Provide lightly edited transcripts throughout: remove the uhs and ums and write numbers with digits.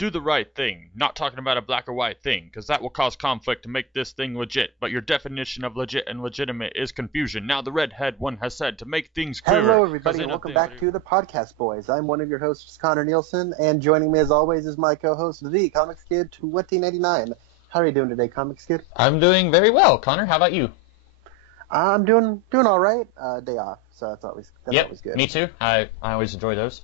do the right thing. Not talking about a black or white thing, because that will cause conflict to make this thing legit. But your definition of legit and legitimate is confusion. Now the redhead one has said to make things clearer. Hello, everybody, and welcome back to the Podcast Boys. I'm one of your hosts, Connor Nielsen, and joining me as always is my co-host, the Comics Kid 2099. How are you doing today, Comics Kid? I'm doing very well, Connor. How about you? I'm doing all right. Day off, so that's always good. Me too. I always enjoy those.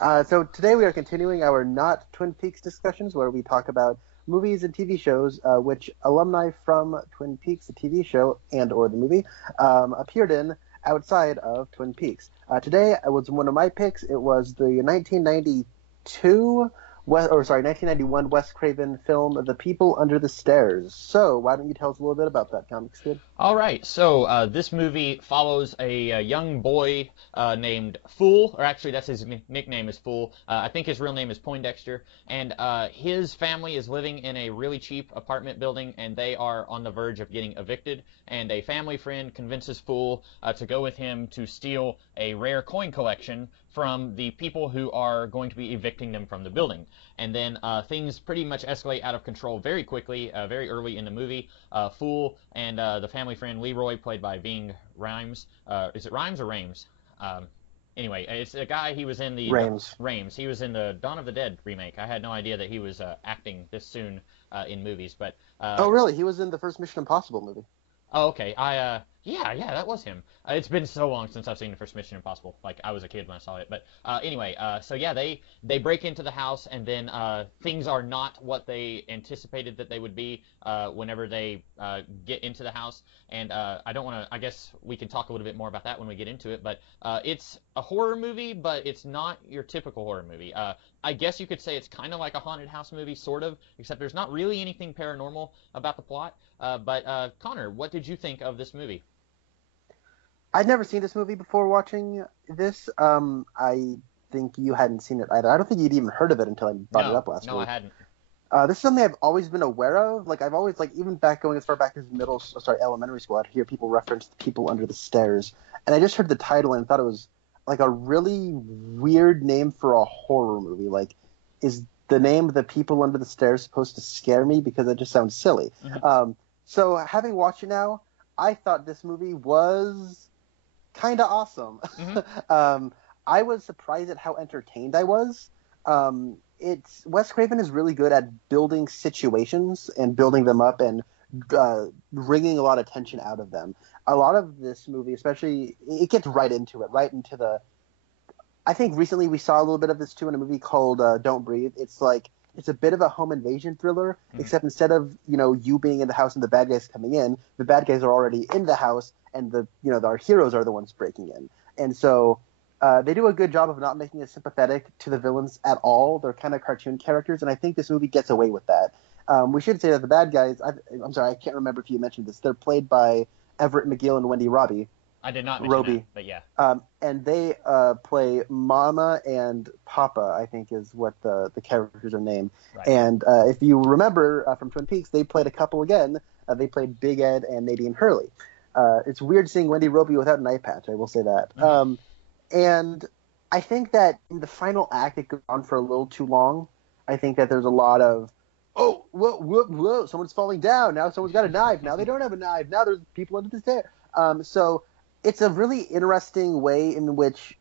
So today we are continuing our Not Twin Peaks discussions, where we talk about movies and TV shows which alumni from Twin Peaks, the TV show and or the movie, appeared in outside of Twin Peaks. Today was one of my picks. It was the 1991 Wes Craven film, The People Under the Stairs. So why don't you tell us a little bit about that, Comics Kid? All right. So this movie follows a young boy named Fool, or actually that's his nickname is Fool. I think his real name is Poindexter. And his family is living in a really cheap apartment building, and they are on the verge of getting evicted. And a family friend convinces Fool to go with him to steal a rare coin collection from the people who are going to be evicting them from the building. And then things pretty much escalate out of control very quickly, very early in the movie. Fool and the family friend Leroy, played by Ving Rhames. Is it Rhymes or Rames? Anyway, it's a guy, he was in the... Rames. He was in the Dawn of the Dead remake. I had no idea that he was acting this soon in movies, but... oh, really? He was in the first Mission Impossible movie. Oh, okay. Yeah, that was him. It's been so long since I've seen the first Mission Impossible. Like, I was a kid when I saw it. But anyway, so yeah, they break into the house, and then things are not what they anticipated that they would be whenever they get into the house. And I guess we can talk a little bit more about that when we get into it. But it's a horror movie, but it's not your typical horror movie. I guess you could say it's kind of like a haunted house movie, sort of, except there's not really anything paranormal about the plot. But Connor, what did you think of this movie? I'd never seen this movie before watching this. I think you hadn't seen it either. I don't think you'd even heard of it until I brought it up last week. No, I hadn't. This is something I've always been aware of. Like, I've always, even back going as far back as elementary school, I'd hear people reference The People Under the Stairs. And I just heard the title and thought it was, a really weird name for a horror movie. Like, is the name The People Under the Stairs supposed to scare me? Because it just sounds silly. Mm-hmm. So having watched it now, I thought this movie was kind of awesome. Mm-hmm. I was surprised at how entertained I was. Wes Craven is really good at building situations and building them up and wringing a lot of tension out of them. A lot of this movie, especially, it gets right into it, right into the... I think recently we saw a little bit of this too in a movie called Don't Breathe. It's a bit of a home invasion thriller, except instead of, you being in the house and the bad guys coming in, the bad guys are already in the house and our heroes are the ones breaking in. And so they do a good job of not making us sympathetic to the villains at all. They're kind of cartoon characters, and I think this movie gets away with that. We should say that the bad guys, I'm sorry, I can't remember if you mentioned this, they're played by Everett McGill and Wendy Robbie. I did not mention that, but yeah. And they play Mama and Papa, I think is what the characters are named. Right. And if you remember from Twin Peaks, they played a couple again. They played Big Ed and Nadine Hurley. It's weird seeing Wendy Robbie without an eye patch, I will say that. Mm-hmm. And I think that in the final act, it goes on for a little too long. I think that there's a lot of, oh, whoa, someone's falling down. Now someone's got a knife. Now they don't have a knife. Now there's people under the stairs. So it's a really interesting way in which,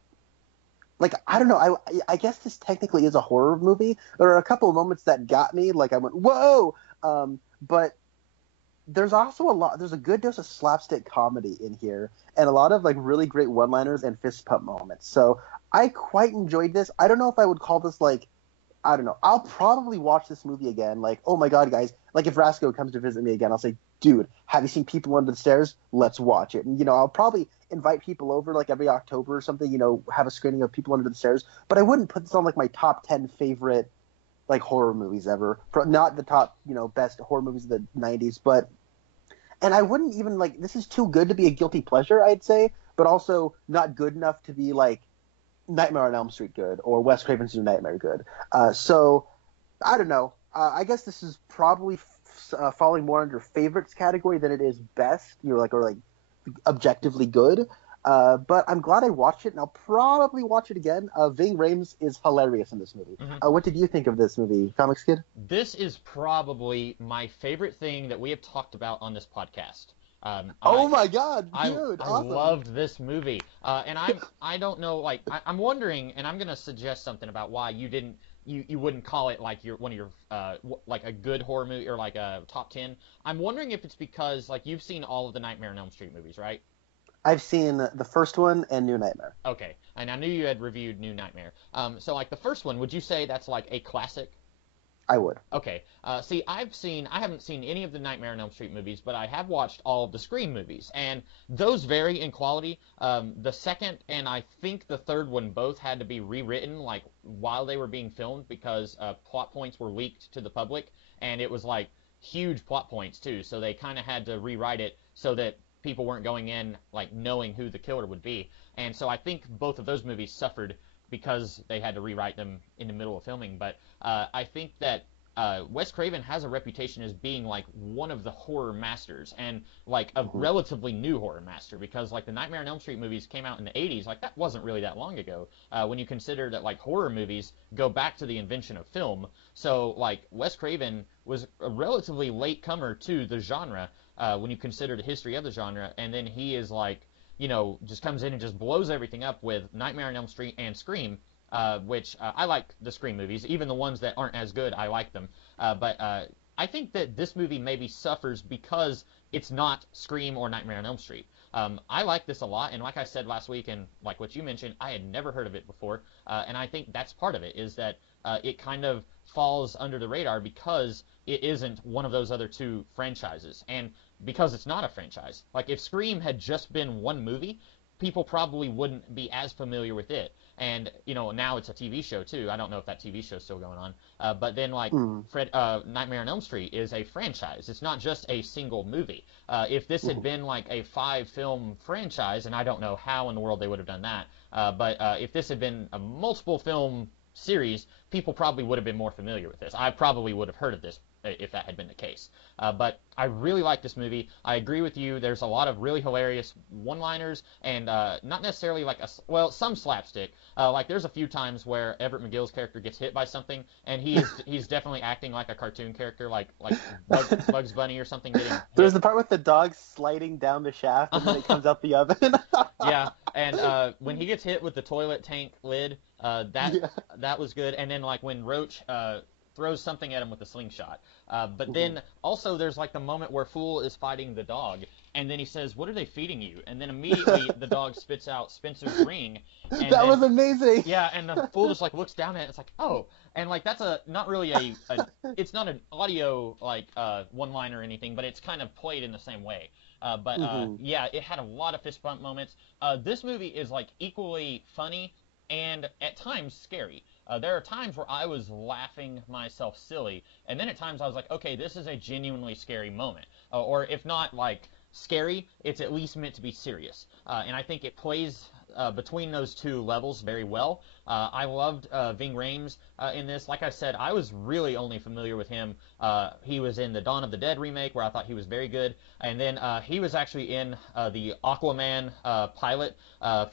I don't know, I guess this technically is a horror movie. There are a couple of moments that got me, I went, whoa! But there's also there's a good dose of slapstick comedy in here, and a lot of, really great one-liners and fist pump moments. So I quite enjoyed this. I don't know if I would call this, I don't know. I'll probably watch this movie again. Oh my God, guys. If Rasco comes to visit me again, I'll say, dude, have you seen People Under the Stairs? Let's watch it. And, I'll probably invite people over every October or something, have a screening of People Under the Stairs. But I wouldn't put this on my top 10 favorite horror movies ever. Not the top, best horror movies of the 90s. And I wouldn't even this is too good to be a guilty pleasure, I'd say, but also not good enough to be Nightmare on Elm Street good or Wes Craven's New Nightmare good. So I don't know. I guess this is probably falling more under favorites category than it is best, or objectively good. But I'm glad I watched it, and I'll probably watch it again. Ving Rhames is hilarious in this movie. Mm-hmm. What did you think of this movie, Comics Kid? This is probably my favorite thing that we have talked about on this podcast. Oh my God, dude! I Awesome. loved this movie, and I don't know, like I'm wondering, and I'm gonna suggest something about why you wouldn't call it like one of your like a good horror movie or like a top 10. I'm wondering if it's because like you've seen all of the Nightmare on Elm Street movies, right? I've seen the first one and New Nightmare. Okay, and I knew you had reviewed New Nightmare. So like the first one, would you say that's like a classic? I would. Okay. See, I haven't seen any of the Nightmare on Elm Street movies, but I have watched all of the Scream movies, and those vary in quality. The second and I think the third one both had to be rewritten, like, while they were being filmed because plot points were leaked to the public, and it was, like, huge plot points, too, so they kind of had to rewrite it so that people weren't going in, like, knowing who the killer would be. And so I think both of those movies suffered because they had to rewrite them in the middle of filming. But I think that Wes Craven has a reputation as being like one of the horror masters, and like a relatively new horror master, because like the Nightmare on Elm Street movies came out in the 80s. Like that wasn't really that long ago when you consider that like horror movies go back to the invention of film. So like Wes Craven was a relatively late comer to the genre when you consider the history of the genre, and then he is like, you know, just comes in and just blows everything up with Nightmare on Elm Street and Scream, which I like the Scream movies. Even the ones that aren't as good, I like them. But I think that this movie maybe suffers because it's not Scream or Nightmare on Elm Street. I like this a lot, and like I said last week, and like what you mentioned, I had never heard of it before, and I think that's part of it, is that it kind of falls under the radar because it isn't one of those other two franchises, and because it's not a franchise. Like, if Scream had just been one movie, people probably wouldn't be as familiar with it. And, you know, now it's a TV show, too. I don't know if that TV show's still going on. But then, like, Nightmare on Elm Street is a franchise. It's not just a single movie. If this had been, like, a 5-film franchise, and I don't know how in the world they would have done that, but if this had been a multiple-film series, people probably would have been more familiar with this. I probably would have heard of this if that had been the case. But I really like this movie. I agree with you. There's a lot of really hilarious one-liners, and not necessarily like some slapstick. Like there's a few times where Everett McGill's character gets hit by something, and he's definitely acting like a cartoon character, like Bugs Bunny or something getting hit. There's the part with the dog sliding down the shaft and then it comes out the oven. Yeah, and when he gets hit with the toilet tank lid, that was good. And then like when Roach throws something at him with a slingshot. But then also there's like the moment where Fool is fighting the dog, and then he says, "What are they feeding you?" And then immediately the dog spits out Spencer's ring. And that was amazing. Yeah, and the Fool just like looks down at it. It's like, oh, and like that's not really it's not an audio like one-liner or anything, but it's kind of played in the same way. Yeah, it had a lot of fist bump moments. This movie is like equally funny and at times scary. There are times where I was laughing myself silly, and then at times I was like, okay, this is a genuinely scary moment. Or if not, like, scary, it's at least meant to be serious. And I think it plays between those two levels very well. I loved Ving Rhames in this. Like I said, I was really only familiar with him. He was in the Dawn of the Dead remake, where I thought he was very good. And then he was actually in the Aquaman pilot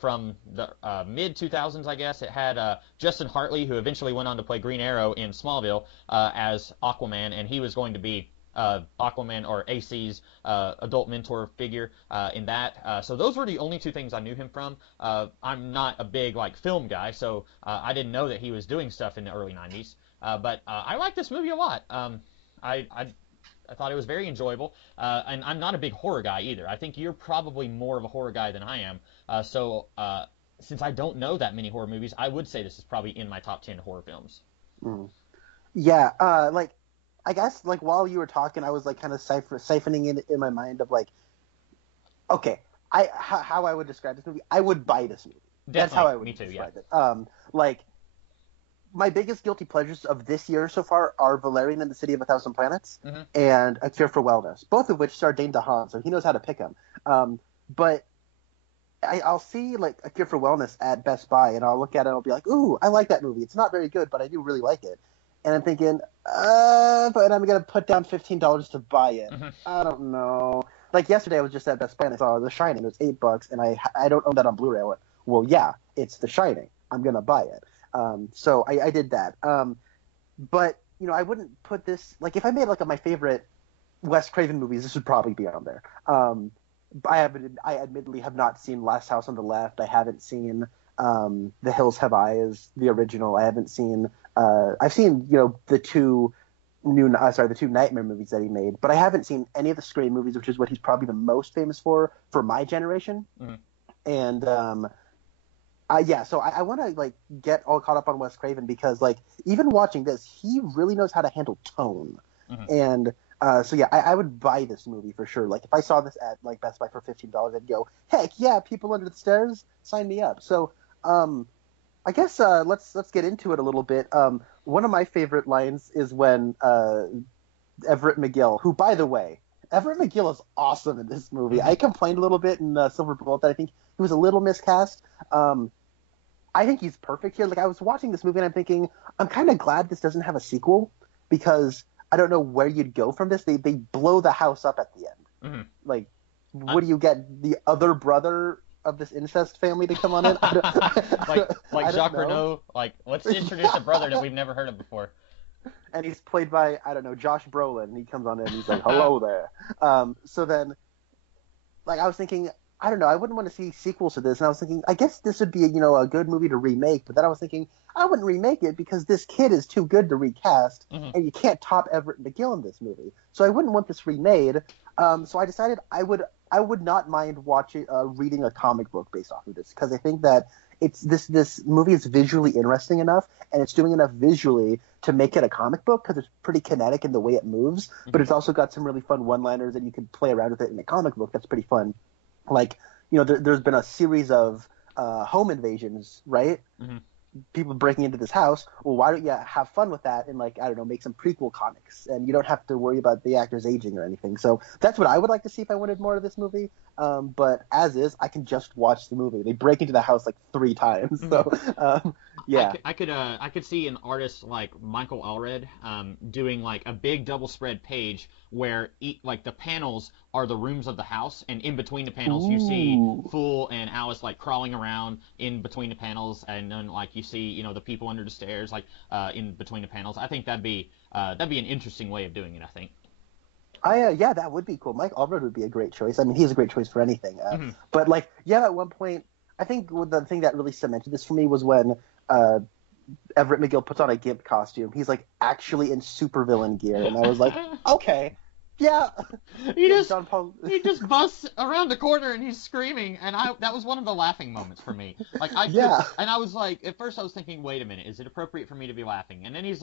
from the mid-2000s, I guess. It had Justin Hartley, who eventually went on to play Green Arrow in Smallville, as Aquaman, and he was going to be Aquaman or AC's adult mentor figure in that. So those were the only two things I knew him from. I'm not a big like film guy, so I didn't know that he was doing stuff in the early 90s. But I like this movie a lot. I thought it was very enjoyable, and I'm not a big horror guy either. I think you're probably more of a horror guy than I am. So since I don't know that many horror movies, I would say this is probably in my top 10 horror films. Yeah, like, I guess, like, while you were talking, I was, like, kind of siphoning it in my mind of, like, okay, how I would describe this movie. I would buy this movie. Definitely. That's how I would Me too, describe yeah. it. Like, my biggest guilty pleasures of this year so far are Valerian and the City of a Thousand Planets and A Cure for Wellness, both of which star Dane DeHaan, so he knows how to pick them. But I'll see, like, A Cure for Wellness at Best Buy, and I'll look at it and I'll be like, ooh, I like that movie. It's not very good, but I do really like it. And I'm thinking, but I'm going to put down $15 to buy it. I don't know. like yesterday I was just at Best Buy and I saw The Shining. It was $8, and I don't own that on Blu-ray. I went, well, yeah, it's The Shining. I'm gonna buy it. So I did that. But I wouldn't put this, like, if I made like my favorite Wes Craven movies, this would probably be on there. I admittedly have not seen Last House on the Left. I haven't seen The Hills Have Eyes, the original. I haven't seen. I've seen the two Nightmare movies that he made, but I haven't seen any of the Scream movies, which is what he's probably the most famous for my generation. Mm-hmm. And so I want to like get all caught up on Wes Craven because like even watching this, he really knows how to handle tone. Mm-hmm. And I would buy this movie for sure. Like if I saw this at like Best Buy for $15, I'd go, heck yeah, People Under the Stairs, sign me up. So I guess let's get into it a little bit. One of my favorite lines is when Everett McGill, who by the way, Everett McGill is awesome in this movie. I complained a little bit in Silver Bullet that I think he was a little miscast. I think he's perfect here. Like I was watching this movie and I'm thinking, I'm kind of glad this doesn't have a sequel because I don't know where you'd go from this. They blow the house up at the end. Mm-hmm. Like, what do you get? The other brother of this incest family to come on in? like Jacques Renault. Like, let's introduce a brother that we've never heard of before. And he's played by, I don't know, Josh Brolin. He comes on in and he's like, hello there. So then, like, I was thinking, I don't know, I wouldn't want to see sequels to this. And I was thinking, I guess this would be, a good movie to remake. But then I was thinking, I wouldn't remake it because this kid is too good to recast. Mm-hmm. And you can't top Everett McGill in this movie. So I wouldn't want this remade. So I decided I would not mind reading a comic book based off of this. Because I think that this movie is visually interesting enough. And it's doing enough visually to make it a comic book because it's pretty kinetic in the way it moves. Mm-hmm. But it's also got some really fun one-liners and you can play around with it in a comic book. That's pretty fun. Like, there's been a series of home invasions, right? Mm-hmm. People breaking into this house. Well, why don't you have fun with that and, like, I don't know, make some prequel comics? And you don't have to worry about the actors aging or anything. So that's what I would like to see if I wanted more of this movie. But as is, I can just watch the movie. They break into the house like 3 times. So, yeah. I could see an artist like Michael Allred doing, like, a big double spread page where, like, the panels are the rooms of the house, and in between the panels you see Fool and Alice, like, crawling around in between the panels, and then, like, you see, the people under the stairs, like, in between the panels. I think that'd be an interesting way of doing it, I think. Yeah, that would be cool. Mike Allred would be a great choice. I mean, he's a great choice for anything. Mm-hmm. But, like, yeah, at one point, I think the thing that really cemented this for me was when Everett McGill puts on a GIMP costume. He's, like, actually in supervillain gear. And I was like, okay, yeah. He just busts around the corner and he's screaming. And that was one of the laughing moments for me. Like, and I was like, at first I was thinking, wait a minute, is it appropriate for me to be laughing? And then he's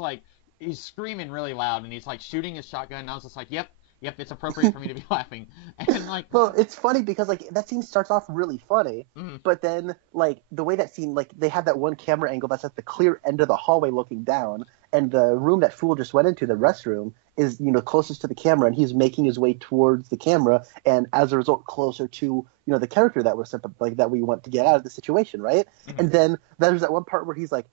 screaming really loud and he's, like, shooting his shotgun. And I was just like, yep, it's appropriate for me to be laughing. And like, well, it's funny because like that scene starts off really funny, mm-hmm. but then like the way that scene, like they have that one camera angle that's at the clear end of the hallway looking down, and the room that Fool just went into, the restroom, is closest to the camera, and he's making his way towards the camera, and as a result, closer to the character that that we want to get out of the situation, right? Mm-hmm. And then there's that one part where he's like,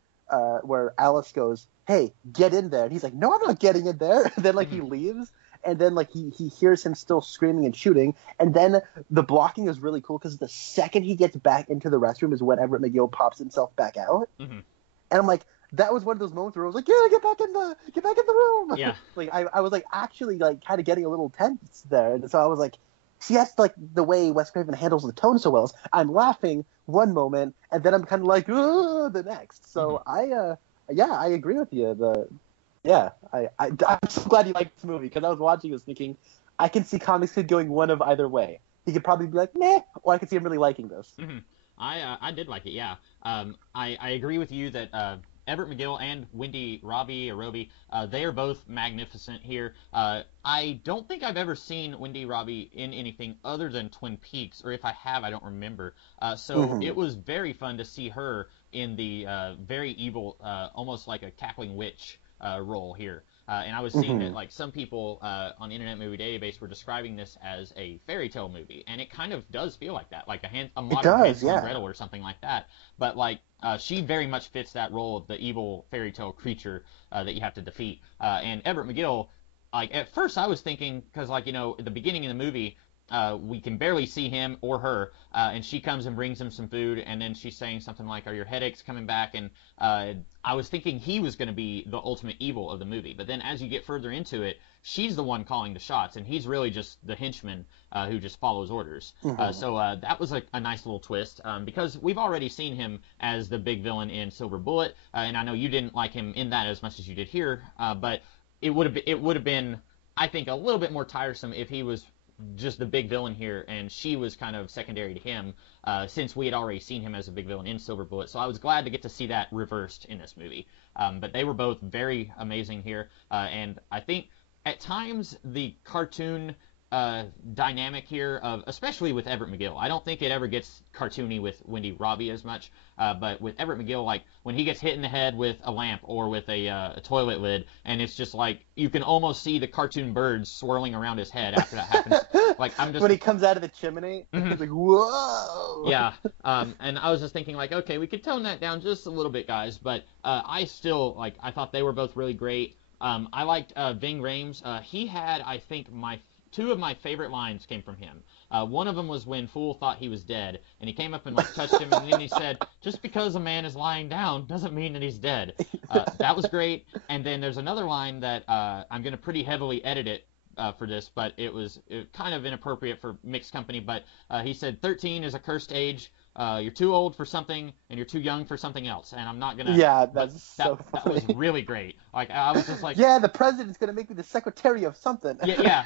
where Alice goes, "Hey, get in there," and he's like, "No, I'm not getting in there." And then like mm-hmm. he leaves. And then, like, he hears him still screaming and shooting. And then the blocking is really cool because the second he gets back into the restroom is when Everett McGill pops himself back out. Mm-hmm. And I'm like, that was one of those moments where I was like, yeah, get back in the room. Yeah. Like, I was, like, actually, like, kind of getting a little tense there. And so I was like, see, that's, like, the way Wes Craven handles the tone so well. I'm laughing one moment, and then I'm kind of like, the next. So mm-hmm. I agree with you. Yeah, I'm so glad you liked this movie because I was watching this thinking, I can see Comics Kid going one of either way. He could probably be like, meh, or I could see him really liking this. Mm-hmm. I did like it, yeah. I agree with you that Everett McGill and Wendy Robbie, they are both magnificent here. I don't think I've ever seen Wendy Robbie in anything other than Twin Peaks, or if I have, I don't remember. So mm-hmm. It was very fun to see her in the very evil, almost like a cackling witch role here. And I was seeing mm-hmm. that like some people on Internet Movie Database were describing this as a fairy tale movie, and it kind of does feel like that, like a modern Hansel and Gretel or something like that. But like she very much fits that role of the evil fairy tale creature that you have to defeat. And Everett McGill, like at first I was thinking, because like at the beginning of the movie, we can barely see him or her, and she comes and brings him some food, and then she's saying something like, "Are your headaches coming back?" And I was thinking he was going to be the ultimate evil of the movie, but then as you get further into it, she's the one calling the shots, and he's really just the henchman who just follows orders. So that was a nice little twist, because we've already seen him as the big villain in Silver Bullet, and I know you didn't like him in that as much as you did here, but it would have been, I think, a little bit more tiresome if he was just the big villain here and she was kind of secondary to him, since we had already seen him as a big villain in Silver Bullet. So I was glad to get to see that reversed in this movie. But they were both very amazing here, and I think at times the cartoon dynamic here of, especially with Everett McGill, I don't think it ever gets cartoony with Wendy Robbie as much, but with Everett McGill, like when he gets hit in the head with a lamp or with a toilet lid, and it's just like you can almost see the cartoon birds swirling around his head after that happens. Like I'm just when he comes out of the chimney, it's like whoa. Yeah, and I was just thinking like, okay, we could tone that down just a little bit, guys, but I still I thought they were both really great. I liked Ving Rhames. He had, I think, two of my favorite lines came from him. One of them was when Fool thought he was dead, and he came up and touched him, and then he said, "Just because a man is lying down doesn't mean that he's dead." That was great. And then there's another line that I'm going to pretty heavily edit it for this, but it was kind of inappropriate for mixed company. But he said, 13 is a cursed age. You're too old for something, and you're too young for something else. And I'm not gonna. Yeah, that's so funny. That was really great. Like I was just like, yeah, the president's gonna make me the secretary of something. Yeah.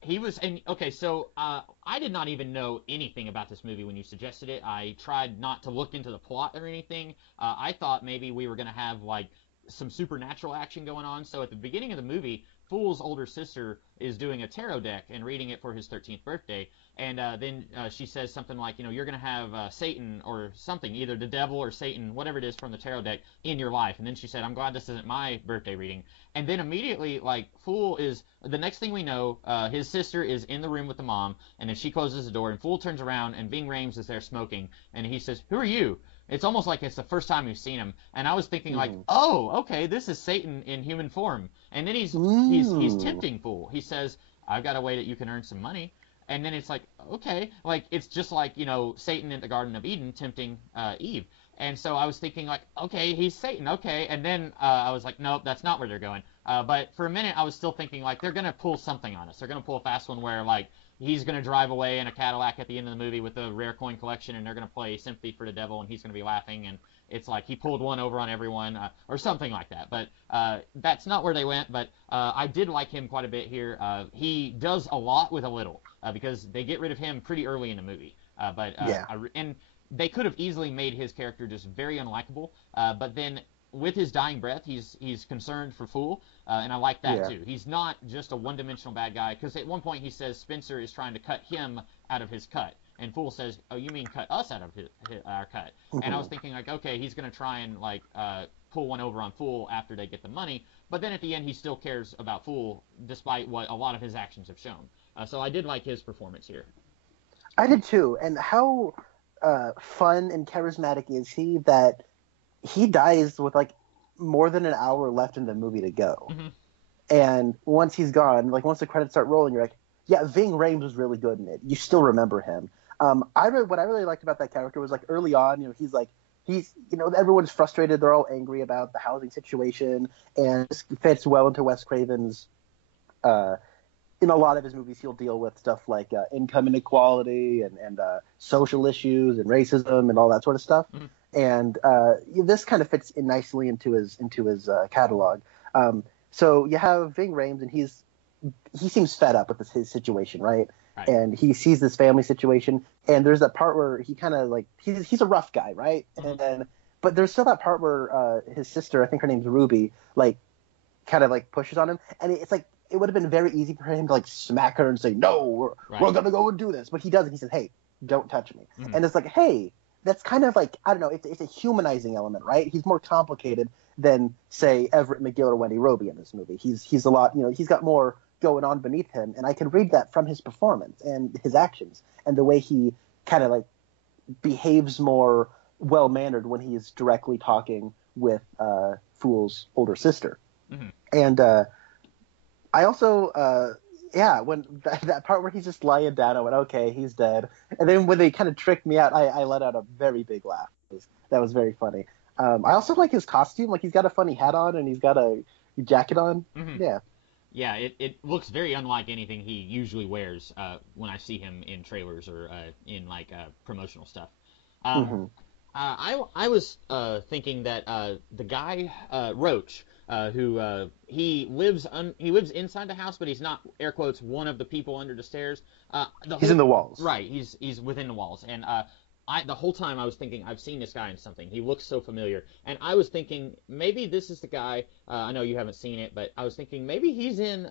He was, and okay, so I did not even know anything about this movie when you suggested it. I tried not to look into the plot or anything. I thought maybe we were gonna have like some supernatural action going on. So at the beginning of the movie, Fool's older sister is doing a tarot deck and reading it for his 13th birthday, and then she says something like, you're going to have Satan or something, either the devil or Satan, whatever it is from the tarot deck, in your life. And then she said, I'm glad this isn't my birthday reading. And then immediately, Fool is, the next thing we know, his sister is in the room with the mom, and then she closes the door, and Fool turns around, and Ving Rhames is there smoking, and he says, who are you? It's almost like it's the first time we've seen him, and I was thinking oh, okay, this is Satan in human form. And then he's tempting Fool. He says, I've got a way that you can earn some money. And then it's like, okay, it's just like, Satan in the Garden of Eden tempting Eve. And so I was thinking okay, he's Satan, okay. And then I was like, nope, that's not where they're going. But for a minute I was still thinking they're going to pull something on us. They're going to pull a fast one where he's going to drive away in a Cadillac at the end of the movie with a rare coin collection, and they're going to play Sympathy for the Devil, and he's going to be laughing, and it's like he pulled one over on everyone, or something like that. But that's not where they went, but I did like him quite a bit here. He does a lot with a little, because they get rid of him pretty early in the movie. And they could have easily made his character just very unlikable, but then with his dying breath, he's concerned for Fool, and I like that too. He's not just a one-dimensional bad guy, because at one point he says Spencer is trying to cut him out of his cut, and Fool says, "Oh, you mean cut us out of our cut?" And I was thinking okay, he's going to try and pull one over on Fool after they get the money, but then at the end he still cares about Fool, despite what a lot of his actions have shown. So I did like his performance here. I did too, and how fun and charismatic is he that he dies with more than an hour left in the movie to go. Mm-hmm. And once he's gone, once the credits start rolling, you're like, yeah, Ving Rhames was really good in it. You still remember him. What I really liked about that character was early on, he's everyone's frustrated. They're all angry about the housing situation, and this fits well into Wes Craven's, in a lot of his movies, he'll deal with stuff like income inequality and social issues and racism and all that sort of stuff. Mm-hmm. And this kind of fits in nicely into his catalog. So you have Ving Rhames, and he seems fed up with his situation, right? And he sees this family situation, and there's that part where he kind of he's a rough guy, right? Mm-hmm. But there's still that part where his sister, I think her name's Ruby, kind of pushes on him, and it's it would have been very easy for him to smack her and say, no, we're gonna go and do this, but he doesn't. He says, hey, don't touch me. Mm-hmm. And it's hey, that's kind of I don't know, it's a humanizing element, right? He's more complicated than, say, Everett McGill or Wendy Robbie in this movie. He's a lot, he's got more going on beneath him, and I can read that from his performance and his actions and the way he kind of behaves more well-mannered when he is directly talking with Fool's older sister. Mm-hmm. And I also Yeah, when that part where he's just lying down, I went, okay, he's dead. And then when they kind of tricked me out, I let out a very big laugh. That was very funny. I also like his costume. Like, he's got a funny hat on and he's got a jacket on. Mhm. Yeah. Yeah, it looks very unlike anything he usually wears when I see him in trailers or in like promotional stuff. Um, Hmm. I was thinking that the guy Roach, who he lives inside the house, but he's not, air quotes, one of the people under the stairs. He's in the walls. Right, he's within the walls, and the whole time I was thinking I've seen this guy in something. He looks so familiar, and I was thinking maybe this is the guy. I know you haven't seen it, but I was thinking maybe he's in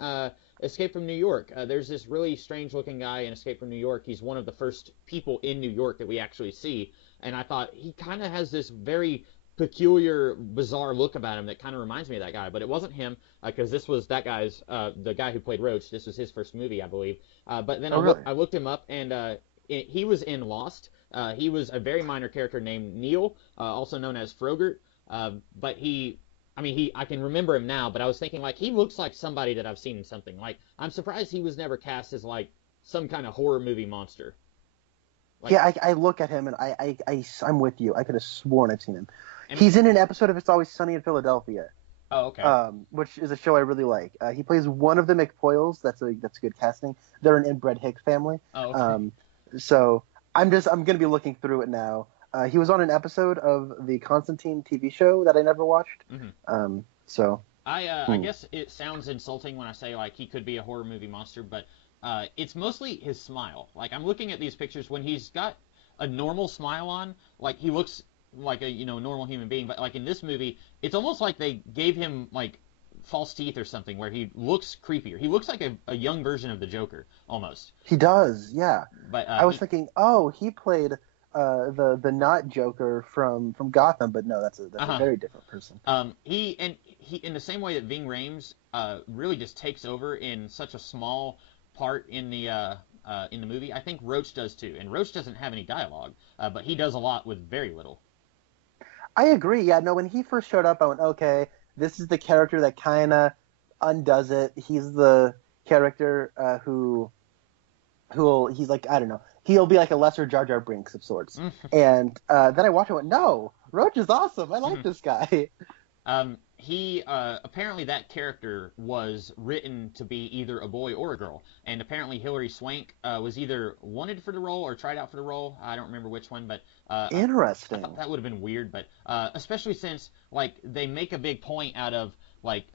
Escape from New York. There's this really strange looking guy in Escape from New York. He's one of the first people in New York that we actually see, and I thought he kind of has this very peculiar, bizarre look about him that kind of reminds me of that guy. But it wasn't him, because this was that guy's, the guy who played Roach. This was his first movie, I believe. But then Oh, really? I looked him up, and he was in Lost. He was a very minor character named Neil, also known as Frogurt. But I can remember him now, but I was thinking, like, he looks like somebody that I've seen in something. Like, I'm surprised he was never cast as, like, some kind of horror movie monster. Like, Yeah, I look at him and I'm with you. I could have sworn I've seen him. and, He's in an episode of It's Always Sunny in Philadelphia, oh, okay. which is a show I really like. He plays one of the McPoyles. That's good casting. They're an inbred Hick family. Oh, okay. So I'm gonna be looking through it now. He was on an episode of the Constantine TV show that I never watched. Mhm. So I guess it sounds insulting when I say, like, he could be a horror movie monster, but it's mostly his smile. Like, I'm looking at these pictures when he's got a normal smile on, like, he looks like a normal human being. But like in this movie, it's almost like they gave him like false teeth or something, where he looks creepier. He looks like a young version of the Joker almost. he does, yeah. But I was thinking, oh, he played the not Joker from Gotham, but no, that's a very different person. He in the same way that Ving Rhames really just takes over in such a small part in the movie. I think Roach does too, and Roach doesn't have any dialogue, but he does a lot with very little. I agree. Yeah, no, when he first showed up, I went, okay, this is the character that kind of undoes it. He's the character he's like, I don't know, he'll be like a lesser Jar Jar Binks of sorts. And then I watched it and went, no, Roach is awesome. I like this guy. He apparently that character was written to be either a boy or a girl, and apparently Hilary Swank was either wanted for the role or tried out for the role. I don't remember which one, but Interesting. I thought that would have been weird, but especially since like they make a big point out of like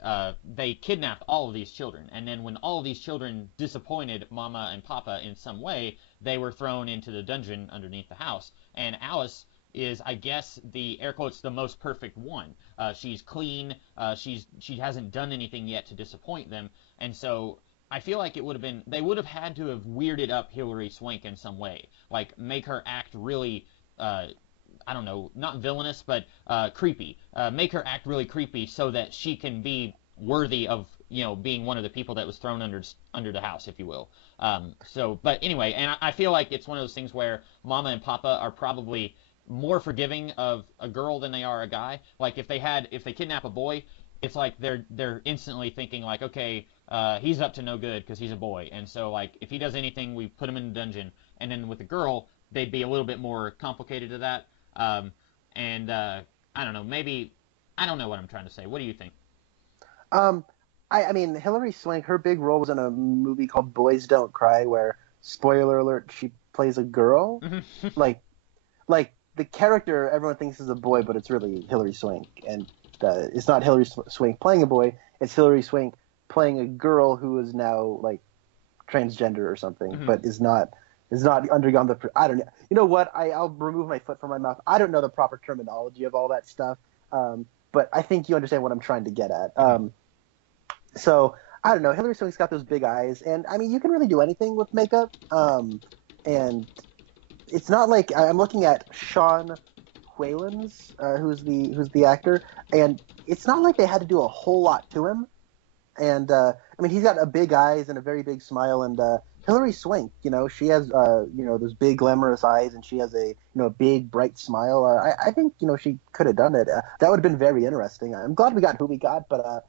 they kidnapped all of these children, and then when all of these children disappointed Mama and Papa in some way, they were thrown into the dungeon underneath the house, and Alice is, I guess, the air quotes the most perfect one. She's clean. She hasn't done anything yet to disappoint them, and so I feel like they would have had to have weirded up Hilary Swank in some way, like make her act really, I don't know, not villainous, but creepy. Make her act really creepy so that she can be worthy of being one of the people that was thrown under the house, if you will. But anyway, and I feel like it's one of those things where Mama and Papa are probably more forgiving of a girl than they are a guy. Like if they kidnap a boy, it's like they're instantly thinking like, okay, he's up to no good because he's a boy, and so like if he does anything, we put him in the dungeon. And then with a girl, they'd be a little bit more complicated to that. I don't know, maybe I don't know what I'm trying to say. What do you think? I mean, Hilary Swank, her big role was in a movie called Boys Don't Cry, where, spoiler alert, she plays a girl. like the character everyone thinks is a boy, but it's really Hilary Swank, and it's not Hilary Swank playing a boy, it's Hilary Swank playing a girl who is now like transgender or something, but is not undergone the I don't know. You know what? I'll remove my foot from my mouth. I don't know the proper terminology of all that stuff, but I think you understand what I'm trying to get at. So I don't know. Hilary Swank's got those big eyes, and I mean, you can really do anything with makeup. And it's not like I'm looking at Sean Whalens, who's the actor, and it's not like they had to do a whole lot to him. And I mean, he's got a big eyes and a very big smile, and Hilary Swank, she has those big glamorous eyes, and she has a big bright smile. I think she could have done it. That would have been very interesting. I'm glad we got who we got, but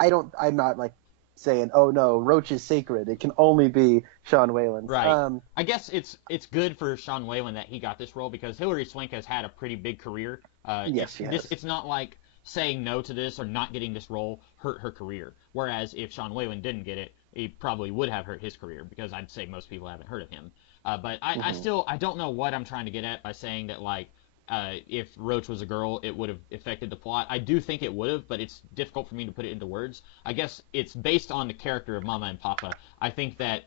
I'm not like saying, "Oh no, Roach is sacred. It can only be Sean Wayland." Right. I guess it's good for Sean Wayland that he got this role because Hilary Swank has had a pretty big career. Yes, she has. It's not like saying no to this or not getting this role hurt her career. Whereas if Sean Wayland didn't get it, he probably would have hurt his career because I'd say most people haven't heard of him. But I don't know what I'm trying to get at by saying that like if Roach was a girl, it would have affected the plot. I do think it would have, but it's difficult for me to put it into words. I guess it's based on the character of Mama and Papa. I think that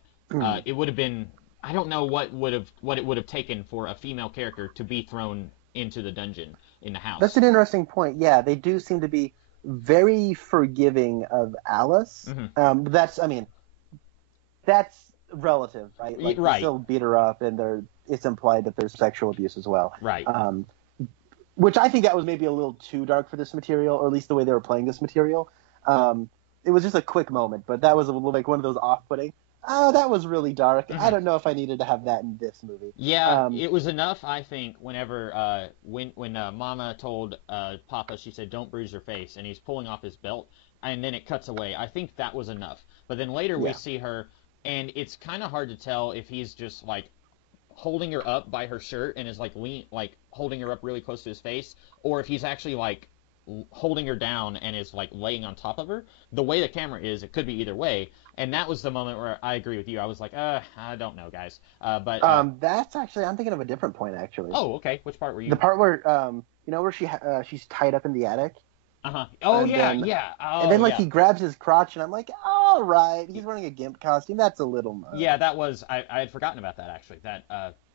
it would have been. I don't know what it would have taken for a female character to be thrown into the dungeon in the house. That's an interesting point. Yeah, they do seem to be very forgiving of Alice. That's relative, right? Like, right. They still beat her up, and it's implied that there's sexual abuse as well. Right. Which I think that was maybe a little too dark for this material, or at least the way they were playing this material. It was just a quick moment, but that was like one of those off-putting. Oh, that was really dark. I don't know if I needed to have that in this movie. Yeah, it was enough, I think, whenever when Mama told Papa, she said, "Don't bruise your face," and he's pulling off his belt, and then it cuts away. I think that was enough. But then later we see her, and it's kind of hard to tell if he's just like holding her up by her shirt and is like holding her up really close to his face, or if he's actually like holding her down and is like laying on top of her. The way the camera is, it could be either way. And that was the moment where I agree with you. I was like, I don't know, guys. That's actually, I'm thinking of a different point actually. Oh, okay. Which part were you? The part where where she's tied up in the attic. Oh, and yeah, then, yeah. Oh, and then he grabs his crotch, and I'm like, all right, he's wearing a gimp costume. That's a little much. Yeah, that was. I had forgotten about that actually.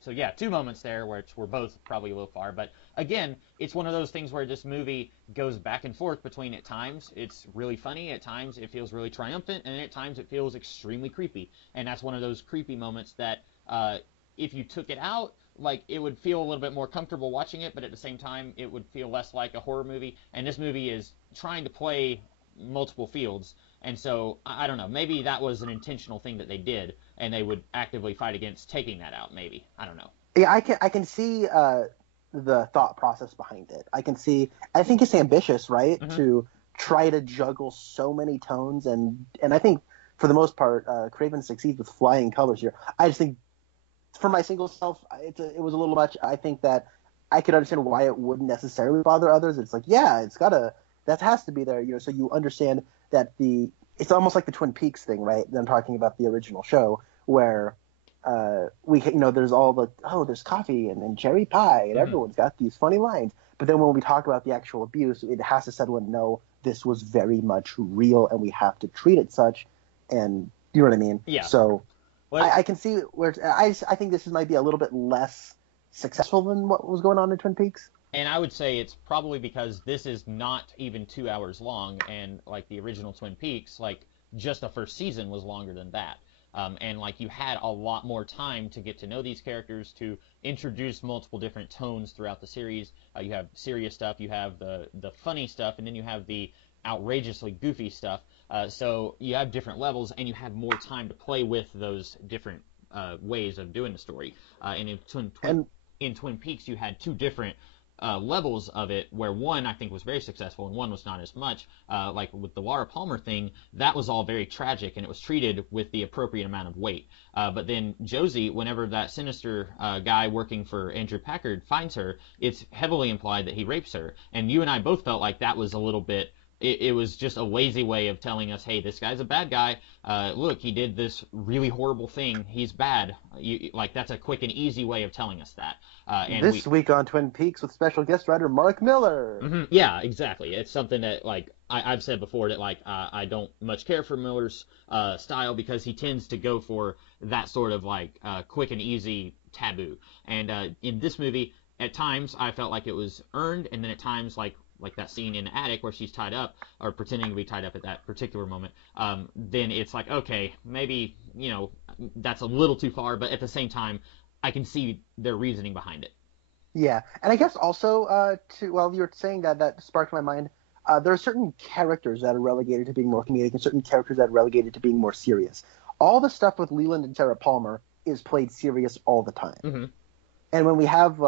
So yeah, two moments there which were both probably a little far. But again, it's one of those things where this movie goes back and forth between at times it's really funny, at times it feels really triumphant, and at times it feels extremely creepy. And that's one of those creepy moments that if you took it out, like it would feel a little bit more comfortable watching it, but at the same time it would feel less like a horror movie. And this movie is trying to play multiple fields, and so I don't know, maybe that was an intentional thing that they did, and they would actively fight against taking that out. Maybe, I don't know. Yeah, I can see the thought process behind it. I think it's ambitious, right? To try to juggle so many tones, and I think for the most part, Craven succeeds with flying colors here. I just think for my single self, it was a little much. I think that I could understand why it wouldn't necessarily bother others. It's like, yeah, that has to be there, so you understand that it's almost like the Twin Peaks thing, right? I'm talking about the original show where there's all there's coffee and cherry pie and everyone's got these funny lines. But then when we talk about the actual abuse, it has to settle in, no, this was very much real and we have to treat it such. And you know what I mean? Yeah. So I can see where I think this might be a little bit less successful than what was going on in Twin Peaks. And I would say it's probably because this is not even 2 hours long, and like the original Twin Peaks, like just the first season was longer than that. And like you had a lot more time to get to know these characters, to introduce multiple different tones throughout the series. You have serious stuff, you have the funny stuff, and then you have the outrageously goofy stuff. So you have different levels, and you have more time to play with those different ways of doing the story. And in Twin Peaks, you had two different levels of it, where one I think was very successful and one was not as much. Like with the Laura Palmer thing, that was all very tragic and it was treated with the appropriate amount of weight. But then Josie, whenever that sinister guy working for Andrew Packard finds her, it's heavily implied that he rapes her. And you and I both felt like that was a little bit, it was just a lazy way of telling us, hey, this guy's a bad guy. Look, he did this really horrible thing. He's bad. That's a quick and easy way of telling us that. And this week on Twin Peaks with special guest writer Mark Miller. Mm-hmm. Yeah, exactly. It's something that, like, I've said before that, like, I don't much care for Miller's style because he tends to go for that sort of, like, quick and easy taboo. And in this movie, at times, I felt like it was earned, and then at times, like that scene in the attic where she's tied up, or pretending to be tied up at that particular moment, then it's like, okay, maybe, that's a little too far, but at the same time, I can see their reasoning behind it. Yeah, and I guess also, while you were saying that sparked my mind, there are certain characters that are relegated to being more comedic and certain characters that are relegated to being more serious. All the stuff with Leland and Sarah Palmer is played serious all the time. Mm-hmm. And when we have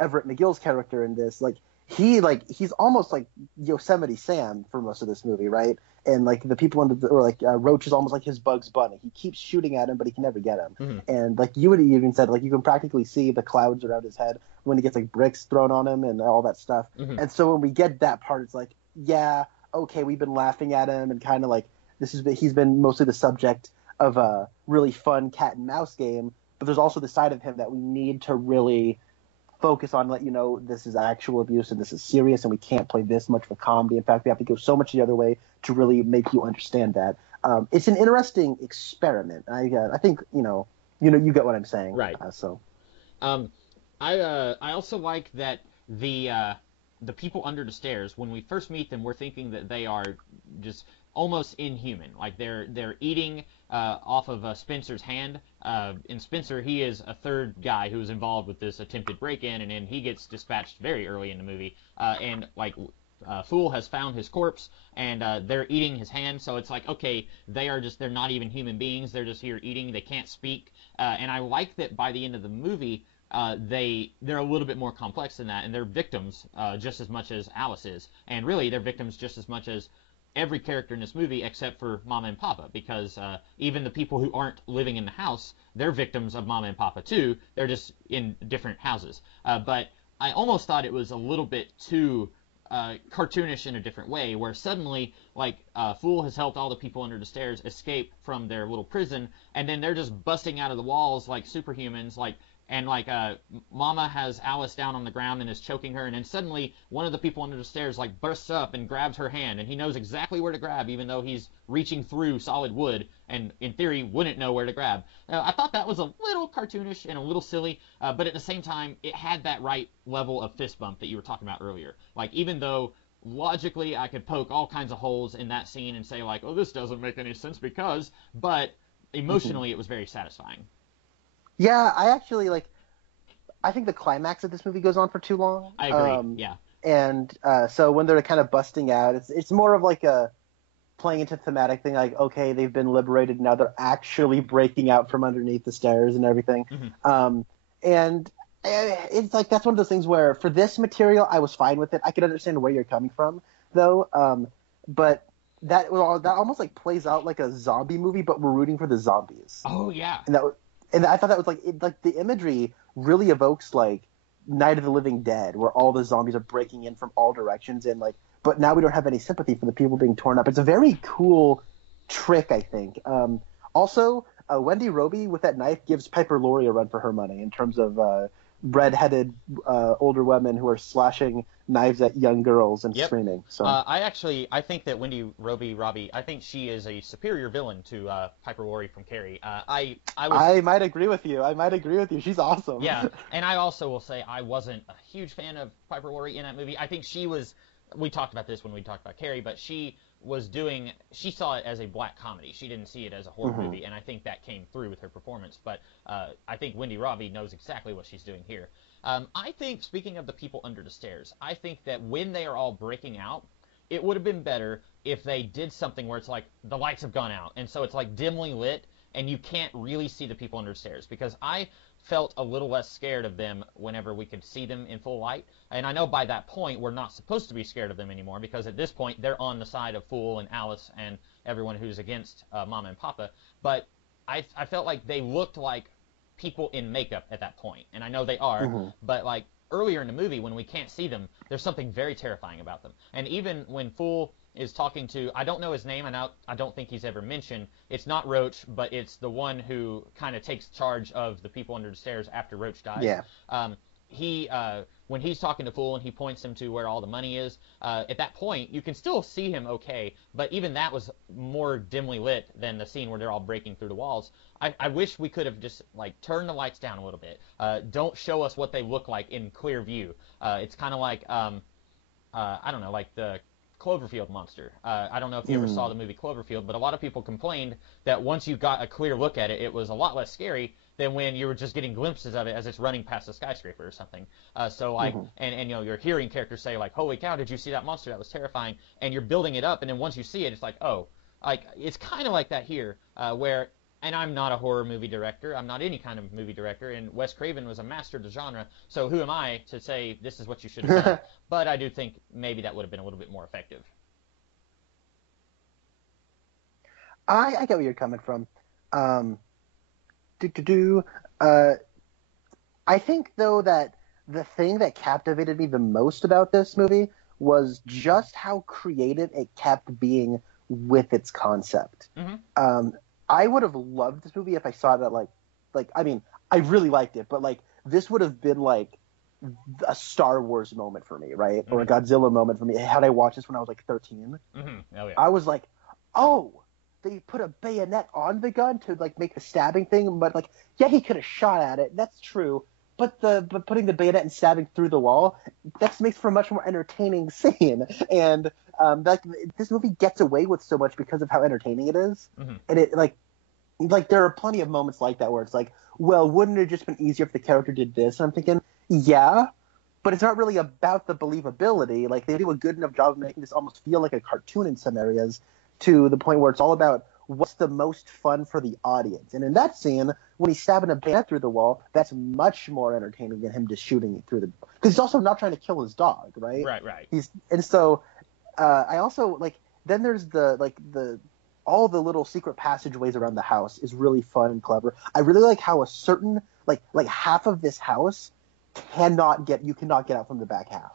Everett McGill's character in this, he's almost like Yosemite Sam for most of this movie, right? and like the people or like Roach is almost like his Bugs Bunny. He keeps shooting at him, but he can never get him. Mm-hmm. And like you would even said, like you can practically see the clouds around his head when he gets like bricks thrown on him and all that stuff. Mm-hmm. And so when we get that part, it's like, yeah, okay, we've been laughing at him and kind of like he's been mostly the subject of a really fun cat and mouse game, but there's also the side of him that we need to really focus on, let you know this is actual abuse and this is serious and we can't play this much of a comedy. In fact, we have to go so much the other way to really make you understand that. It's an interesting experiment. I think you get what I'm saying. Right. I also like that the people under the stairs, when we first meet them, we're thinking that they are just almost inhuman. Like they're eating off of Spencer's hand. And Spencer, he is a third guy who was involved with this attempted break-in, and then he gets dispatched very early in the movie. And like Fool has found his corpse, and they're eating his hand. So it's like, okay, they're not even human beings. They're just here eating. They can't speak. And I like that by the end of the movie, they're a little bit more complex than that, and they're victims just as much as Alice is. And really, they're victims just as much as every character in this movie except for Mama and Papa, because even the people who aren't living in the house, they're victims of Mama and Papa too. They're just in different houses. But I almost thought it was a little bit too cartoonish in a different way, where suddenly, like, Fool has helped all the people under the stairs escape from their little prison, and then they're just busting out of the walls like superhumans, and Mama has Alice down on the ground and is choking her, and then suddenly one of the people under the stairs like bursts up and grabs her hand, and he knows exactly where to grab, even though he's reaching through solid wood and in theory wouldn't know where to grab. I thought that was a little cartoonish and a little silly, but at the same time it had that right level of fist bump that you were talking about earlier. Like, even though logically I could poke all kinds of holes in that scene and say like, oh, this doesn't make any sense but emotionally it was very satisfying. Yeah, I think the climax of this movie goes on for too long. I agree, yeah. And so when they're kind of busting out, it's more of like a playing into thematic thing, like, okay, they've been liberated, now they're actually breaking out from underneath the stairs and everything. Mm-hmm. And it's like, that's one of those things where for this material, I was fine with it. I could understand where you're coming from, though. But that almost like plays out like a zombie movie, but we're rooting for the zombies. Oh, yeah. And I thought that was like the imagery really evokes like Night of the Living Dead, where all the zombies are breaking in from all directions, and like, but now we don't have any sympathy for the people being torn up. It's a very cool trick, I think. Also, Wendy Roby with that knife gives Piper Laurie a run for her money in terms of red-headed older women who are slashing knives at young girls and screaming. So I think that Wendy Robbie, I think she is a superior villain to Piper Laurie from Carrie. I might agree with you. She's awesome. Yeah, and I also will say I wasn't a huge fan of Piper Laurie in that movie. I think we talked about this when we talked about Carrie, but she saw it as a black comedy. She didn't see it as a horror movie, and I think that came through with her performance. But I think Wendy Robbie knows exactly what she's doing here. I think, speaking of the people under the stairs, I think that when they are all breaking out, it would have been better if they did something where it's like the lights have gone out, and so it's like dimly lit, and you can't really see the people under the stairs, because I felt a little less scared of them whenever we could see them in full light. And I know by that point we're not supposed to be scared of them anymore, because at this point they're on the side of Fool and Alice and everyone who's against Mama and Papa. But I felt like they looked like people in makeup at that point, and I know they are, but like earlier in the movie when we can't see them, there's something very terrifying about them. And even when Fool is talking to, I don't know his name, and I don't think he's ever mentioned. It's not Roach, but it's the one who kind of takes charge of the people under the stairs after Roach dies. Yeah. When he's talking to Fool and he points him to where all the money is, at that point you can still see him okay, but even that was more dimly lit than the scene where they're all breaking through the walls. I wish we could have just like turned the lights down a little bit. Don't show us what they look like in clear view. It's kind of like I don't know, like the Cloverfield monster. I don't know if you ever saw the movie Cloverfield, but a lot of people complained that once you got a clear look at it, it was a lot less scary than when you were just getting glimpses of it as it's running past a skyscraper or something. And you know, you're hearing characters say like, "Holy cow, did you see that monster? That was terrifying." And you're building it up, and then once you see it, it's like, oh, like it's kind of like that here, where. And I'm not a horror movie director. I'm not any kind of movie director. And Wes Craven was a master of the genre. So who am I to say this is what you should have done? But I do think maybe that would have been a little bit more effective. I get where you're coming from. Um, do, do, do. Uh, I think though that the thing that captivated me the most about this movie was just how creative it kept being with its concept. Hmm. Um, I would have loved this movie if I saw it at like I mean, I really liked it, but like this would have been like a Star Wars moment for me, right? Or a Godzilla moment for me. Had I watched this when I was like 13, Oh yeah. I was like, oh, they put a bayonet on the gun to like make the stabbing thing, but like, yeah, he could have shot at it. That's true. But putting the bayonet and stabbing through the wall, that makes for a much more entertaining scene. And like this movie gets away with so much because of how entertaining it is. And it like there are plenty of moments like that where it's like, well, wouldn't it have just been easier if the character did this? And I'm thinking, yeah, but it's not really about the believability. Like they do a good enough job of making this almost feel like a cartoon in some areas, to the point where it's all about what's the most fun for the audience. And in that scene, when he's stabbing a bayonet through the wall, that's much more entertaining than him just shooting it through the. Because he's also not trying to kill his dog, right? Right. And so I also like. Then there's the all the little secret passageways around the house is really fun and clever. I really like how a certain like half of this house you cannot get out from the back half.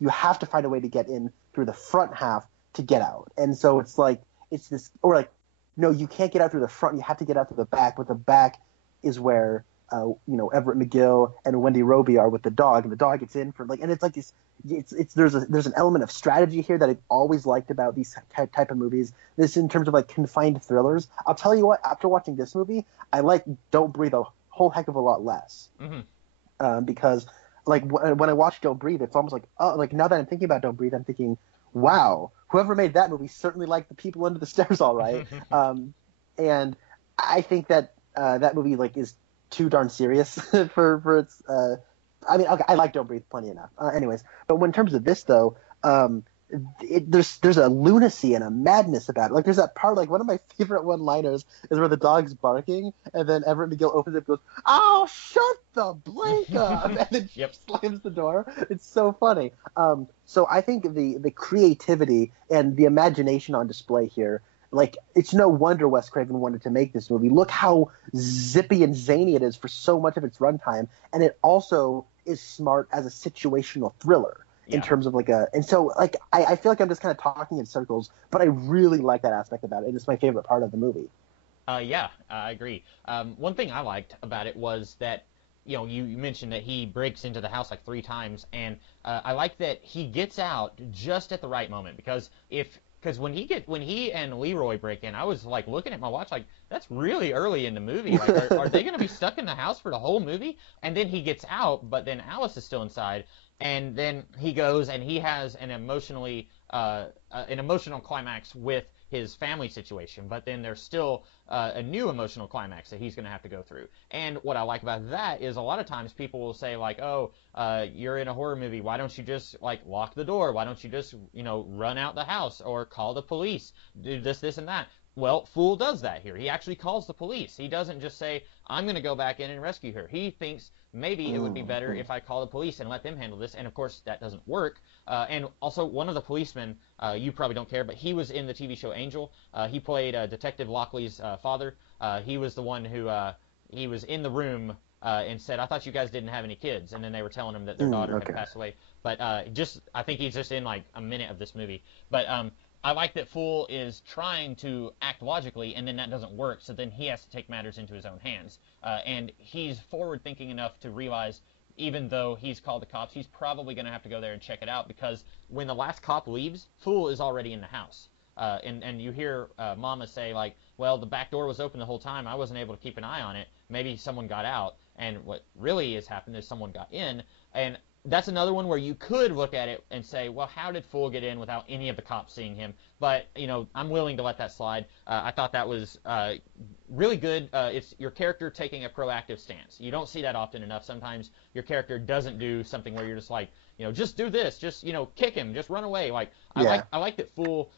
You have to find a way to get in through the front half to get out. And so it's like it's this, or like, no, you can't get out through the front, you have to get out through the back, but the back is where Everett McGill and Wendy Roby are with the dog, and the dog gets in for like, and it's like this, there's an element of strategy here that I've always liked about these type of movies. This in terms of like confined thrillers. I'll tell you what, after watching this movie, I like Don't Breathe a whole heck of a lot less. Because like when I watch Don't Breathe, it's almost like, oh, like now that I'm thinking about Don't Breathe, I'm thinking, wow, whoever made that movie certainly liked the people under the stairs, all right. And I think that that movie like is too darn serious for its. I mean, okay, I like Don't Breathe plenty enough. Anyways, but in terms of this though, there's a lunacy and a madness about it. Like there's that part, like one of my favorite one-liners is where the dog's barking, and then Everett McGill opens it and goes, "Oh, shut the blank up," and then slams the door. It's so funny. So I think the creativity and the imagination on display here, like it's no wonder Wes Craven wanted to make this movie. Look how zippy and zany it is for so much of its runtime, and it also is smart as a situational thriller. In terms of like and so like I feel like I'm just kind of talking in circles, but I really like that aspect about it. And it's my favorite part of the movie. Yeah, I agree. One thing I liked about it was that, you mentioned that he breaks into the house like 3 times, and I like that he gets out just at the right moment, because when he and Leroy break in, I was like looking at my watch like, that's really early in the movie. Like, are they going to be stuck in the house for the whole movie? And then he gets out, but then Alice is still inside. And then he goes and he has an emotional climax with his family situation, but then there's still a new emotional climax that he's going to have to go through. And what I like about that is a lot of times people will say like, oh, you're in a horror movie, why don't you just like lock the door? Why don't you just run out the house or call the police? Do this and that. Well, Fool does that here. He actually calls the police. He doesn't just say, I'm going to go back in and rescue her. He thinks maybe it would be better if I call the police and let them handle this. And, of course, that doesn't work. And also, one of the policemen, you probably don't care, but he was in the TV show Angel. He played Detective Lockley's father. He was the one who he was in the room and said, I thought you guys didn't have any kids. And then they were telling him that their daughter had passed away. But I think he's just in like a minute of this movie. But I like that Fool is trying to act logically, and then that doesn't work, so then he has to take matters into his own hands. And he's forward-thinking enough to realize, even though he's called the cops, he's probably going to have to go there and check it out, because when the last cop leaves, Fool is already in the house. And you hear Mama say, like, well, the back door was open the whole time. I wasn't able to keep an eye on it. Maybe someone got out. And what really has happened is someone got in. And that's another one where you could look at it and say, well, how did Fool get in without any of the cops seeing him? But, I'm willing to let that slide. I thought that was really good. It's your character taking a proactive stance. You don't see that often enough. Sometimes your character doesn't do something where you're just like, just do this. Just, kick him. Just run away. Like, I like that Fool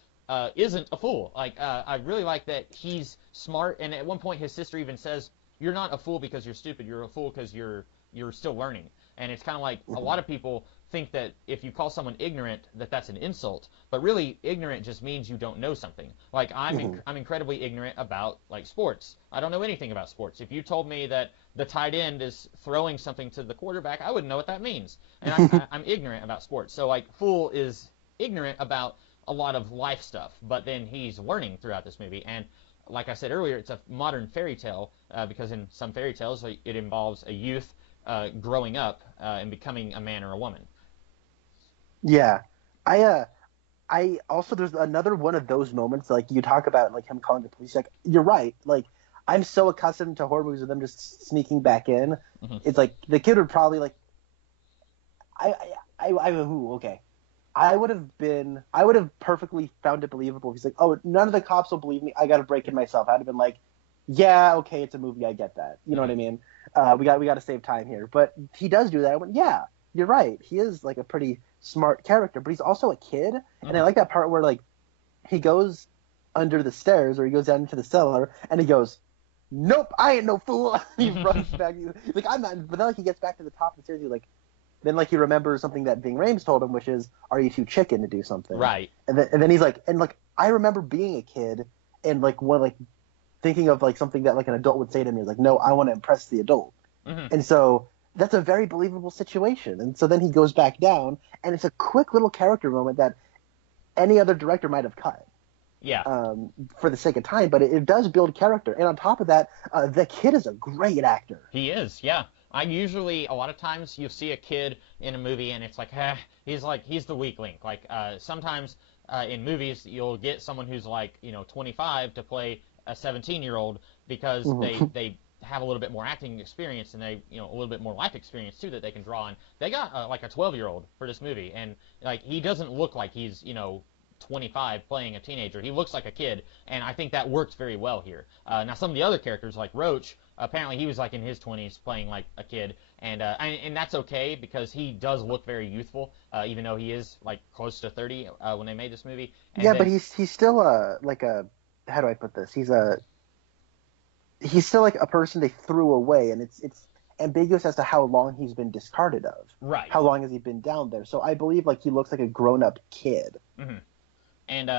isn't a fool. Like, I really like that he's smart. And at one point his sister even says, you're not a fool because you're stupid. You're a fool because you're still learning. And it's kind of like a lot of people think that if you call someone ignorant, that's an insult. But really, ignorant just means you don't know something. Like I'm incredibly ignorant about like sports. I don't know anything about sports. If you told me that the tight end is throwing something to the quarterback, I wouldn't know what that means. And I'm ignorant about sports. So like Fool is ignorant about a lot of life stuff, but then he's learning throughout this movie. And like I said earlier, it's a modern fairy tale because in some fairy tales it involves a youth growing up and becoming a man or a woman. Yeah, I also there's another one of those moments like you talk about like him calling the police. Like you're right. Like I'm so accustomed to horror movies with them just sneaking back in. Mm-hmm. It's like the kid would probably like okay. I would have perfectly found it believable if he's like, oh, none of the cops will believe me. I got to break in myself. I'd have been like, yeah, okay, it's a movie. I get that. You know what I mean? We got to save time here. But he does do that. I went, yeah, you're right. He is like a pretty smart character, but he's also a kid. And I like that part where like he goes under the stairs or he goes down into the cellar and he goes, nope, I ain't no fool. He runs back. He's like, I'm not. But then like he gets back to the top of the stairs. He's like, then like he remembers something that Ving Rhames told him, which is, "Are you too chicken to do something?" Right. And then he's like, and like I remember being a kid and like thinking of like something that like an adult would say to me, like, "No, I want to impress the adult." Mm-hmm. And so that's a very believable situation. And so then he goes back down, and it's a quick little character moment that any other director might have cut. Yeah. For the sake of time, but it does build character. And on top of that, the kid is a great actor. He is, yeah. A lot of times you see a kid in a movie and it's like, he's the weak link. Like, sometimes in movies you'll get someone who's like, 25 to play a 17-year-old because they have a little bit more acting experience and they, a little bit more life experience too that they can draw on. They got like a 12-year-old for this movie and like he doesn't look like he's, 25 playing a teenager. He looks like a kid, and I think that works very well here. Now, some of the other characters, like Roach, apparently he was like in his 20s playing like a kid, and that's okay because he does look very youthful, even though he is like close to 30 when they made this movie. And yeah, but he's still like a how do I put this? He's still like a person they threw away, and it's ambiguous as to how long he's been discarded of. Right. How long has he been down there? So I believe like he looks like a grown-up kid. Mm-hmm. And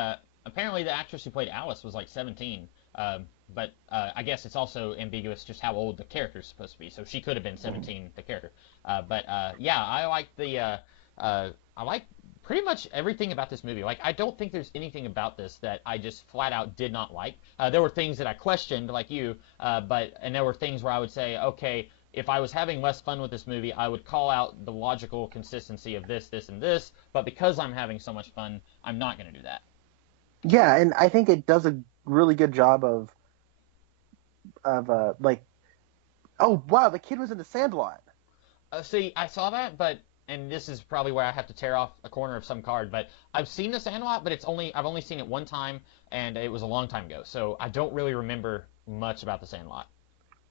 apparently the actress who played Alice was like 17, but I guess it's also ambiguous just how old the character is supposed to be. So she could have been 17, the character. Yeah, I like I like pretty much everything about this movie. Like, I don't think there's anything about this that I just flat out did not like. There were things that I questioned, like you, and there were things where I would say, okay, if I was having less fun with this movie, I would call out the logical consistency of this, this, and this, but because I'm having so much fun, I'm not going to do that. Yeah, and I think it does a really good job of like, oh, wow, the kid was in the Sandlot. See, I saw that, and this is probably where I have to tear off a corner of some card, but I've seen The Sandlot, but I've only seen it one time, and it was a long time ago, so I don't really remember much about The Sandlot.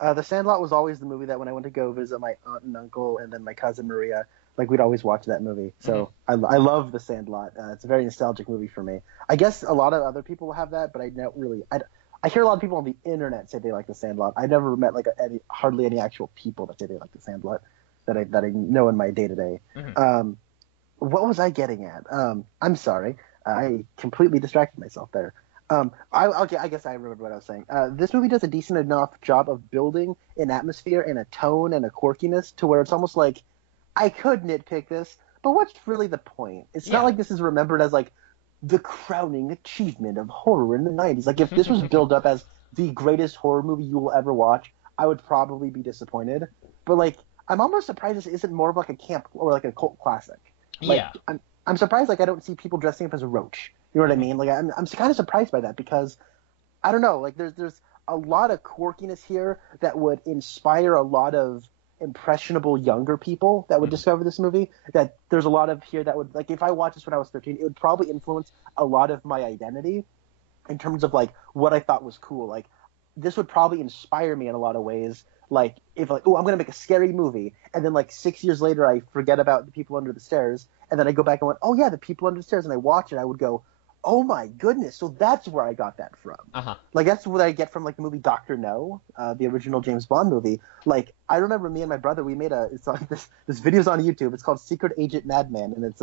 The Sandlot was always the movie that when I went to go visit my aunt and uncle and then my cousin Maria, like we'd always watch that movie. So I love The Sandlot. It's a very nostalgic movie for me. I guess a lot of other people will have that, but I don't really. I hear a lot of people on the internet say they like The Sandlot. I never met like hardly any actual people that say they like The Sandlot that I know in my day to day. What was I getting at? I'm sorry, I completely distracted myself there. I guess I remember what I was saying. This movie does a decent enough job of building an atmosphere and a tone and a quirkiness to where it's almost like I could nitpick this, but what's really the point? It's not like this is remembered as like the crowning achievement of horror in the 90s. Like if this was built up as the greatest horror movie you will ever watch, I would probably be disappointed. But like I'm almost surprised this isn't more of like a camp or like a cult classic. Like, yeah. I'm surprised like I don't see people dressing up as a roach. You know what I mean? Like I'm kind of surprised by that because I don't know. Like there's a lot of quirkiness here that would inspire a lot of impressionable younger people that would discover this movie. That there's a lot of here that would like if I watched this when I was 13, it would probably influence a lot of my identity in terms of like what I thought was cool. Like this would probably inspire me in a lot of ways. Like if like I'm gonna make a scary movie and then like 6 years later I forget about the people under the stairs and then I go back and went, oh yeah, the people under the stairs, and I watch it, I would go, oh my goodness, so that's where I got that from. Uh-huh. Like, that's what I get from, like, the movie Dr. No, the original James Bond movie. Like, I remember me and my brother, we made this video's on YouTube. It's called Secret Agent Madman, and it's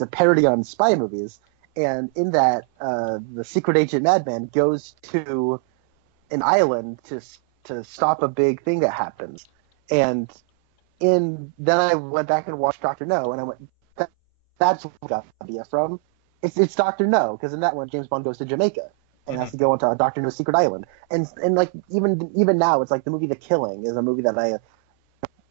a parody on spy movies. And in that, the Secret Agent Madman goes to an island to stop a big thing that happens. And then I went back and watched Dr. No, and I went, that's where I got the idea from. It's Dr. No, because in that one, James Bond goes to Jamaica and has to go onto Dr. No's secret island. And like, even now, it's like the movie The Killing is a movie that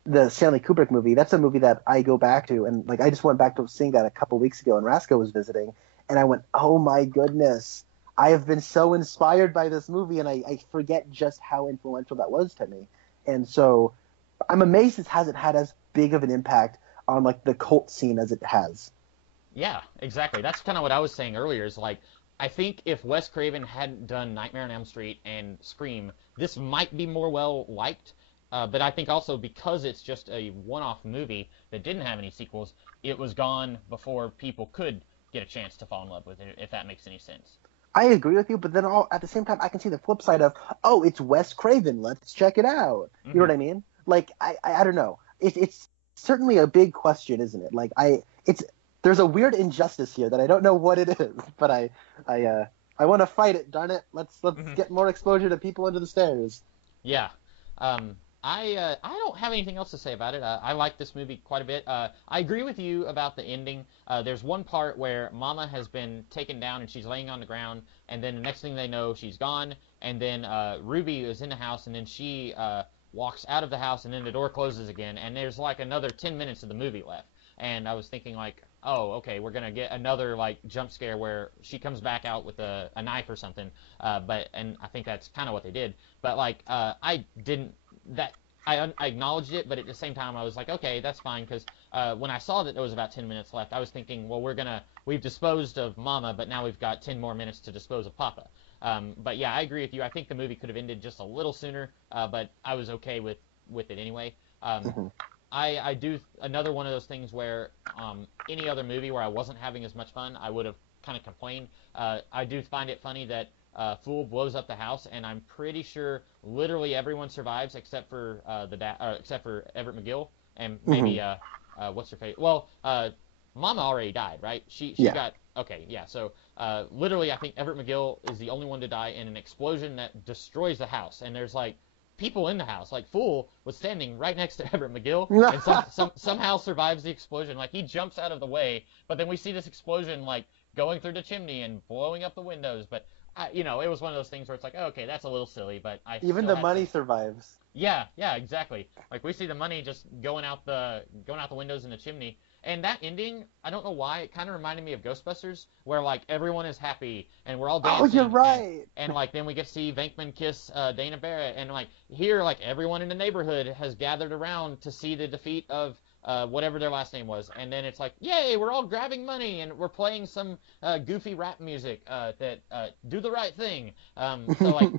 the Stanley Kubrick movie, that's a movie that I go back to. And like, I just went back to seeing that a couple weeks ago, and Rasco was visiting, and I went, oh my goodness, I have been so inspired by this movie, and I forget just how influential that was to me. And so I'm amazed it hasn't had as big of an impact on like the cult scene as it has. Yeah, exactly. That's kind of what I was saying earlier. Is like, I think if Wes Craven hadn't done Nightmare on Elm Street and Scream, this might be more well liked. But I think also because it's just a one-off movie that didn't have any sequels, it was gone before people could get a chance to fall in love with it, if that makes any sense. I agree with you, but then at the same time, I can see the flip side of, oh, it's Wes Craven, let's check it out. You know what I mean? Like, I don't know. It's certainly a big question, isn't it? Like, there's a weird injustice here that I don't know what it is, but I want to fight it. Darn it! Let's get more exposure to people under the stairs. Yeah, I don't have anything else to say about it. I like this movie quite a bit. I agree with you about the ending. There's one part where Mama has been taken down and she's laying on the ground, and then the next thing they know, she's gone. And then Ruby is in the house, and then she walks out of the house, and then the door closes again, and there's like another 10 minutes of the movie left. And I was thinking like, oh, okay, we're gonna get another like jump scare where she comes back out with a knife or something. And I think that's kind of what they did. But like, I acknowledged it, but at the same time I was like, okay, that's fine, because when I saw that there was about 10 minutes left, I was thinking, well, we've disposed of Mama, but now we've got 10 more minutes to dispose of Papa. But yeah, I agree with you. I think the movie could have ended just a little sooner, but I was okay with it anyway. I do another one of those things where any other movie where I wasn't having as much fun, I would have kind of complained. I do find it funny that Fool blows up the house, and I'm pretty sure literally everyone survives except for except for Everett McGill and maybe what's her face? Well, Mama already died, right? She got okay, yeah. So literally, I think Everett McGill is the only one to die in an explosion that destroys the house, and there's like people in the house. Like, Fool was standing right next to Everett McGill and somehow survives the explosion. Like, he jumps out of the way, but then we see this explosion like going through the chimney and blowing up the windows. But it was one of those things where it's like, oh, okay, that's a little silly, but even the money survives. Yeah, exactly. Like, we see the money just going out the windows in the chimney. And that ending, I don't know why, it kind of reminded me of Ghostbusters, where like everyone is happy and we're all dancing. Oh, you're right. And like then we get to see Venkman kiss Dana Barrett, and like here, like everyone in the neighborhood has gathered around to see the defeat of whatever their last name was. And then it's like, yay, we're all grabbing money and we're playing some goofy rap music that do the right thing. So like,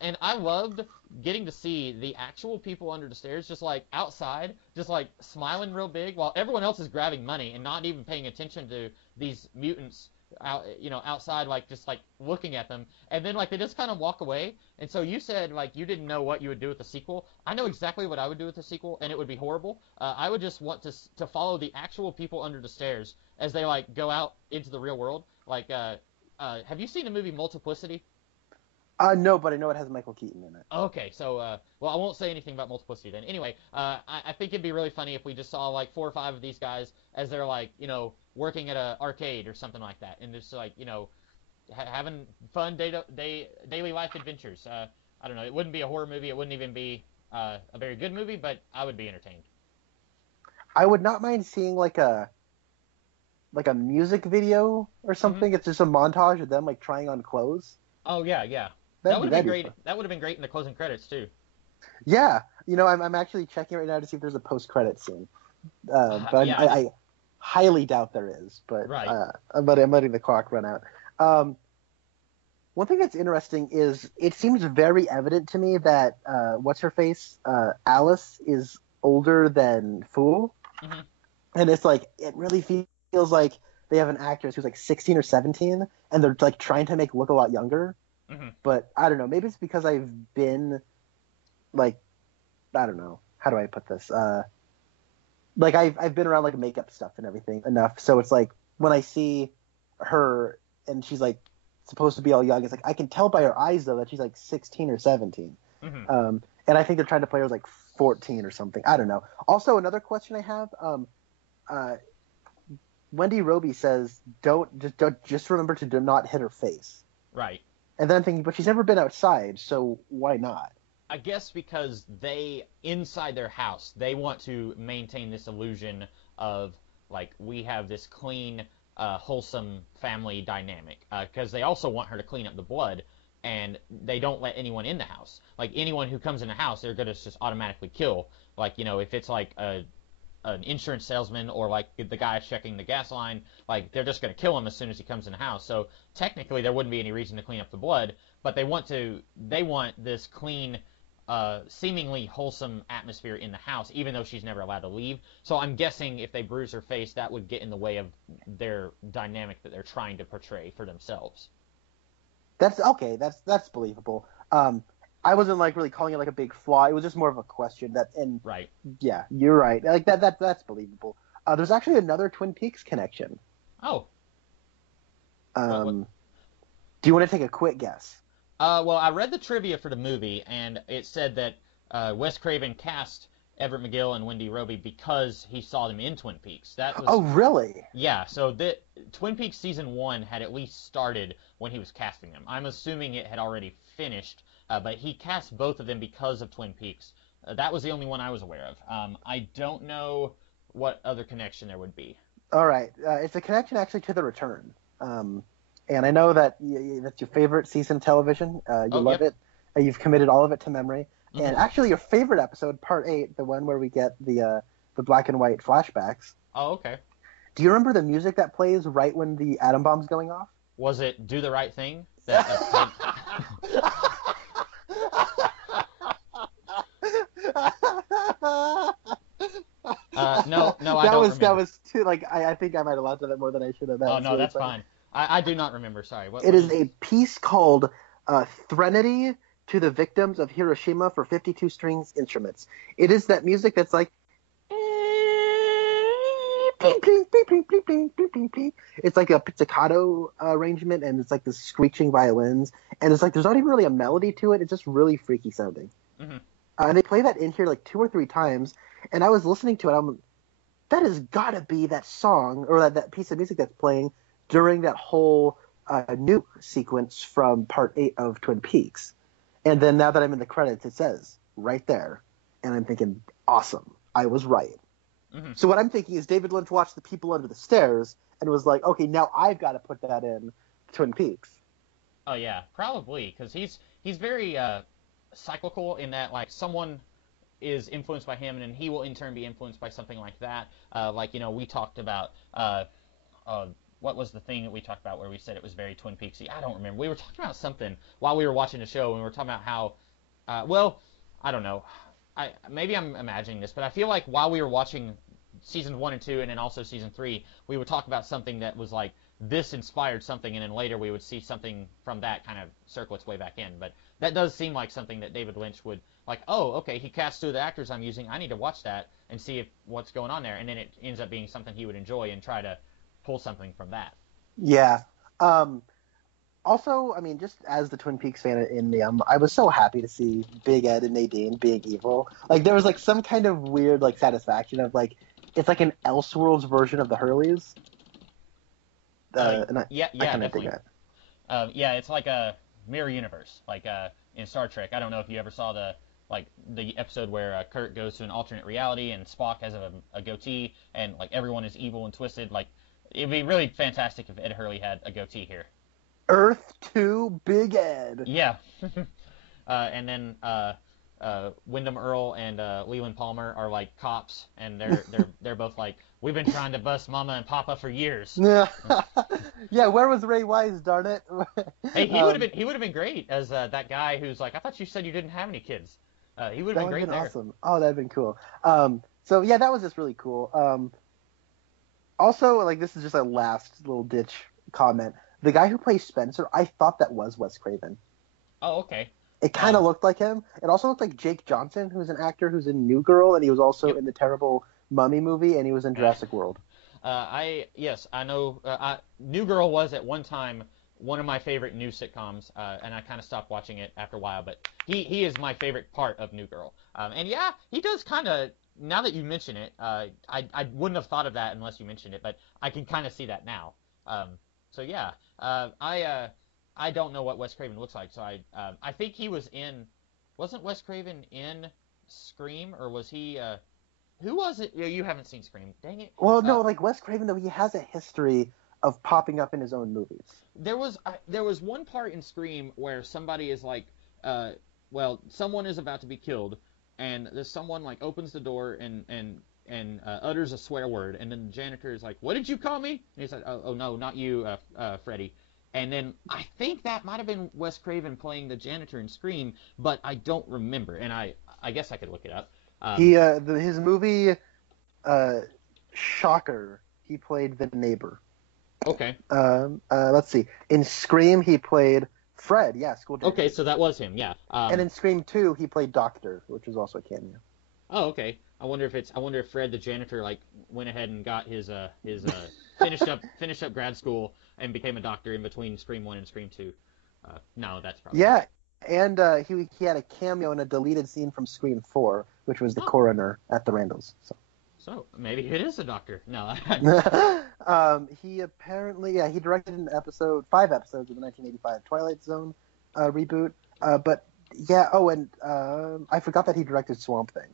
and I loved getting to see the actual people under the stairs just like outside, just like smiling real big while everyone else is grabbing money and not even paying attention to these mutants outside, like just like looking at them, and then like they just kind of walk away. And so you said like you didn't know what you would do with the sequel. I know exactly what I would do with the sequel, and it would be horrible. I would just want to follow the actual people under the stairs as they like go out into the real world. Like, have you seen the movie Multiplicity? No, but I know it has Michael Keaton in it. Okay, so, well, I won't say anything about Multiplicity then. Anyway, I think it'd be really funny if we just saw, like, 4 or 5 of these guys as they're, like, working at an arcade or something like that, and just, like, having fun daily life adventures. I don't know, it wouldn't be a horror movie, it wouldn't even be a very good movie, but I would be entertained. I would not mind seeing, like a music video or something. Mm-hmm. It's just a montage of them, like, trying on clothes. Oh, yeah. That would have been great. That would have been great in the closing credits too. Yeah, I'm actually checking right now to see if there's a post-credit scene, but yeah, I highly doubt there is. But right. I'm letting the clock run out. One thing that's interesting is it seems very evident to me that what's her face, Alice, is older than Fool, mm-hmm. And it's like it really feels like they have an actress who's like 16 or 17, and they're like trying to make look a lot younger. Mm-hmm. But I don't know. Maybe it's because I've been like, I don't know. How do I put this? Like I've been around like makeup stuff and everything enough, so it's like when I see her and she's like supposed to be all young, it's like I can tell by her eyes though that she's like 16 or 17. Mm-hmm. And I think they're trying to play her as like 14 or something. I don't know. Also, another question I have. Wendy Roby says, just remember to do not hit her face. Right. And then I'm thinking, but she's never been outside, so why not? I guess because inside their house, they want to maintain this illusion of, like, we have this clean, wholesome family dynamic. Because they also want her to clean up the blood, and they don't let anyone in the house. Like, anyone who comes in the house, they're going to just automatically kill. Like, if it's like an insurance salesman or like the guy checking the gas line, like they're just going to kill him as soon as he comes in the house. So technically there wouldn't be any reason to clean up the blood, but they want this clean, seemingly wholesome atmosphere in the house, even though she's never allowed to leave. So I'm guessing if they bruise her face, that would get in the way of their dynamic that they're trying to portray for themselves. That's okay. That's believable. I wasn't like really calling it like a big flaw. It was just more of a question Right. Yeah, you're right. Like that's believable. There's actually another Twin Peaks connection. Oh. Do you want to take a quick guess? Well, I read the trivia for the movie, and it said that Wes Craven cast Everett McGill and Wendy Roby because he saw them in Twin Peaks. Oh, really? Yeah, so Twin Peaks Season 1 had at least started when he was casting them. I'm assuming it had already finished, but he cast both of them because of Twin Peaks. That was the only one I was aware of. I don't know what other connection there would be. All right. It's a connection actually to The Return. And I know that that's your favorite season of television. You love it. You've committed all of it to memory. Mm-hmm. And actually your favorite episode, Part 8, the one where we get the black and white flashbacks. Oh, okay. Do you remember the music that plays right when the atom bomb's going off? Was it Do the Right Thing? No, I don't remember. That was too, like, I think I might have laughed at it more than I should have. Oh, no, that's fine. I do not remember, sorry. It is a piece called Threnody to the Victims of Hiroshima for 52 strings instruments. It is that music that's like... It's like a pizzicato arrangement, and it's like the screeching violins, and it's like there's not even really a melody to it. It's just really freaky sounding. Mm-hmm. And they play that in here like 2 or 3 times, and I was listening to it. That has got to be that song or that piece of music that's playing during that whole nuke sequence from Part 8 of Twin Peaks. And then now that I'm in the credits, it says right there, and I'm thinking, awesome, I was right. Mm-hmm. So what I'm thinking is David Lynch watched The People Under the Stairs and was like, okay, now I've got to put that in Twin Peaks. Oh yeah, probably, because he's very cyclical in that, like, someone is influenced by him and then he will in turn be influenced by something like that. We talked about what was the thing that we talked about where we said it was very Twin Peaksy? I don't remember. We were talking about something while we were watching the show, and we were talking about how, I don't know. Maybe I'm imagining this, but I feel like while we were watching seasons 1 and 2 and then also season 3, we would talk about something that was like, this inspired something, and then later we would see something from that kind of circle its way back in. But that does seem like something that David Lynch would, like, oh, okay, he cast 2 of the actors I'm using. I need to watch that and see what's going on there. And then it ends up being something he would enjoy and try to pull something from that. Yeah. Also, I mean, just as the Twin Peaks fan in me, I was so happy to see Big Ed and Nadine being evil. Like, there was, like, some kind of weird, like, satisfaction of, like, it's like an Elseworlds version of the Hurleys. Yeah, definitely. It's like a mirror universe, like in Star Trek. I don't know if you ever saw the episode where Kirk goes to an alternate reality and Spock has a goatee and like everyone is evil and twisted. Like, it'd be really fantastic if Ed Hurley had a goatee here. Earth 2 Big Ed. Yeah. And then Wyndham Earl and Leland Palmer are like cops, and they're both like, we've been trying to bust Mama and Papa for years. Yeah. Yeah. Where was Ray Wise? Darn it. Hey, he would have been great as that guy who's like, I thought you said you didn't have any kids. He would have been great there. Awesome. Oh, that'd been cool. So yeah, that was just really cool. Also, like, this is just a last little ditch comment. The guy who plays Spencer, I thought that was Wes Craven. Oh, okay. It kind of looked like him. It also looked like Jake Johnson, who's an actor who's in New Girl, and he was also in the terrible Mummy movie, and he was in Jurassic World. I know. New Girl was at one time one of my favorite new sitcoms, and I kind of stopped watching it after a while. But he is my favorite part of New Girl. And yeah, he does kind of. Now that you mention it, I wouldn't have thought of that unless you mentioned it, but I can kind of see that now. So yeah, I don't know what Wes Craven looks like, so I think he was in. Wasn't Wes Craven in Scream, or was he? Who was it? You haven't seen Scream, dang it. Well, no, like Wes Craven though, he has a history of popping up in his own movies. There was one part in Scream where somebody is like, someone is about to be killed, and there's someone like opens the door and utters a swear word, and then the janitor is like, "What did you call me?" And he's like, "Oh no, not you, Freddy." And then I think that might have been Wes Craven playing the janitor in Scream, but I don't remember, and I guess I could look it up. His movie, Shocker, he played the neighbor. Okay. Let's see. In Scream, he played Fred. Yeah, school janitor. Okay, so that was him. Yeah. And in Scream 2, he played Doctor, which was also a cameo. Oh, okay. I wonder if Fred the janitor like went ahead and got his finished up grad school and became a doctor in between Scream 1 and Scream 2. No, that's probably yeah. And he had a cameo in a deleted scene from Scream 4, which was the coroner at the Randalls. So maybe it is a doctor. No. He apparently, he directed 5 episodes of the 1985 Twilight Zone reboot. But yeah, and I forgot that he directed Swamp Thing.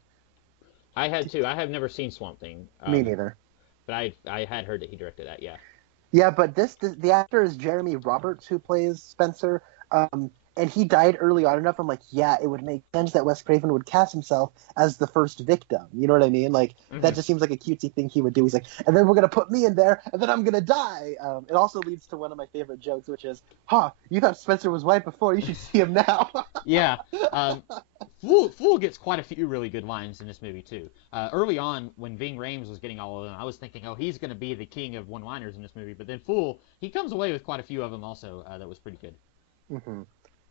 I had too. I have never seen Swamp Thing. Me neither. But I had heard that he directed that. Yeah. Yeah, but the actor is Jeremy Roberts, who plays Spencer. And he died early on enough. I'm like, yeah, it would make sense that Wes Craven would cast himself as the first victim. You know what I mean? Like, that just seems like a cutesy thing he would do. He's like, and then we're going to put me in there, and then I'm going to die. It also leads to one of my favorite jokes, which is, you thought Spencer was white before. You should see him now. Yeah. Fool gets quite a few really good lines in this movie, too. Early on, when Ving Rhames was getting all of them, I was thinking, he's going to be the king of one-liners in this movie. But then Fool, he comes away with quite a few of them also that was pretty good. Mm-hmm.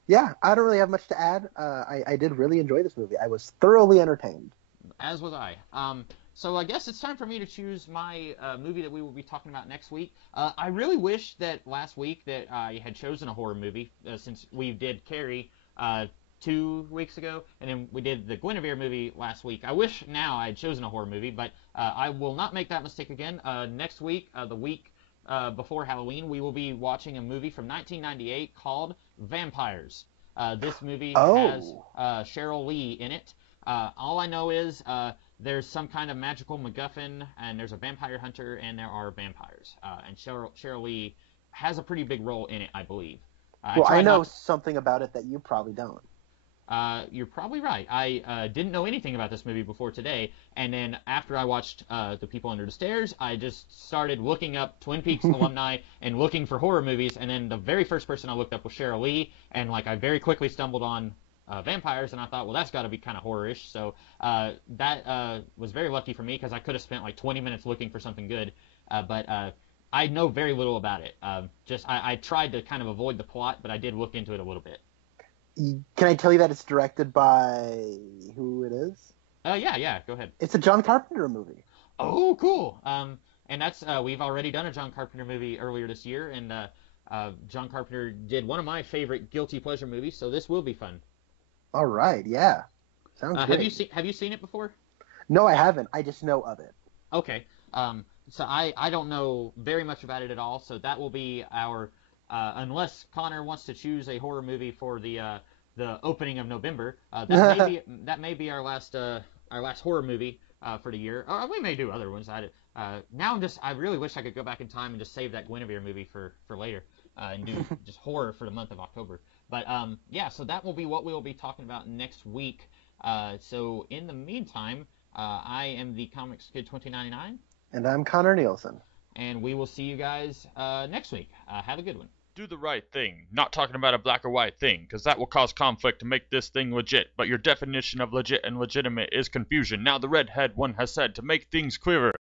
Yeah, I don't really have much to add. I did really enjoy this movie. I was thoroughly entertained. As was I. So I guess it's time for me to choose my movie that we will be talking about next week. I really wish that last week that I had chosen a horror movie, since we did Carrie 2 weeks ago, and then we did the Guinevere movie last week. I wish now I had chosen a horror movie, but I will not make that mistake again. Next week, the week before Halloween, we will be watching a movie from 1998 called Vampires. This movie has Cheryl Lee in it. All I know is there's some kind of magical MacGuffin, and there's a vampire hunter, and there are vampires. And Cheryl Lee has a pretty big role in it, I believe. I know something about it that you probably don't. You're probably right. I didn't know anything about this movie before today, and then after I watched The People Under the Stairs, I just started looking up Twin Peaks alumni and looking for horror movies, and then the very first person I looked up was Cheryl Lee, and I very quickly stumbled on vampires, and I thought, well, that's got to be kind of horror-ish, so that was very lucky for me, because I could have spent 20 minutes looking for something good, but I know very little about it. I tried to kind of avoid the plot, but I did look into it a little bit. Can I tell you that it's directed by who it is? Yeah, go ahead. It's a John Carpenter movie. Oh, cool. And that's we've already done a John Carpenter movie earlier this year, and John Carpenter did one of my favorite guilty pleasure movies, so this will be fun. All right, yeah. Sounds good. Have you seen it before? No, I haven't. I just know of it. Okay. So I don't know very much about it at all, so that will be our unless Connor wants to choose a horror movie for the opening of November, that may be our last horror movie for the year. Or we may do other ones. I really wish I could go back in time and just save that Guinevere movie for later and do just horror for the month of October. But so that will be what we will be talking about next week. So in the meantime, I am the Comics Kid 2099, and I'm Connor Nielsen, and we will see you guys next week. Have a good one. Do the right thing. Not talking about a black or white thing, because that will cause conflict to make this thing legit. But your definition of legit and legitimate is confusion. Now the redhead one has said to make things clearer.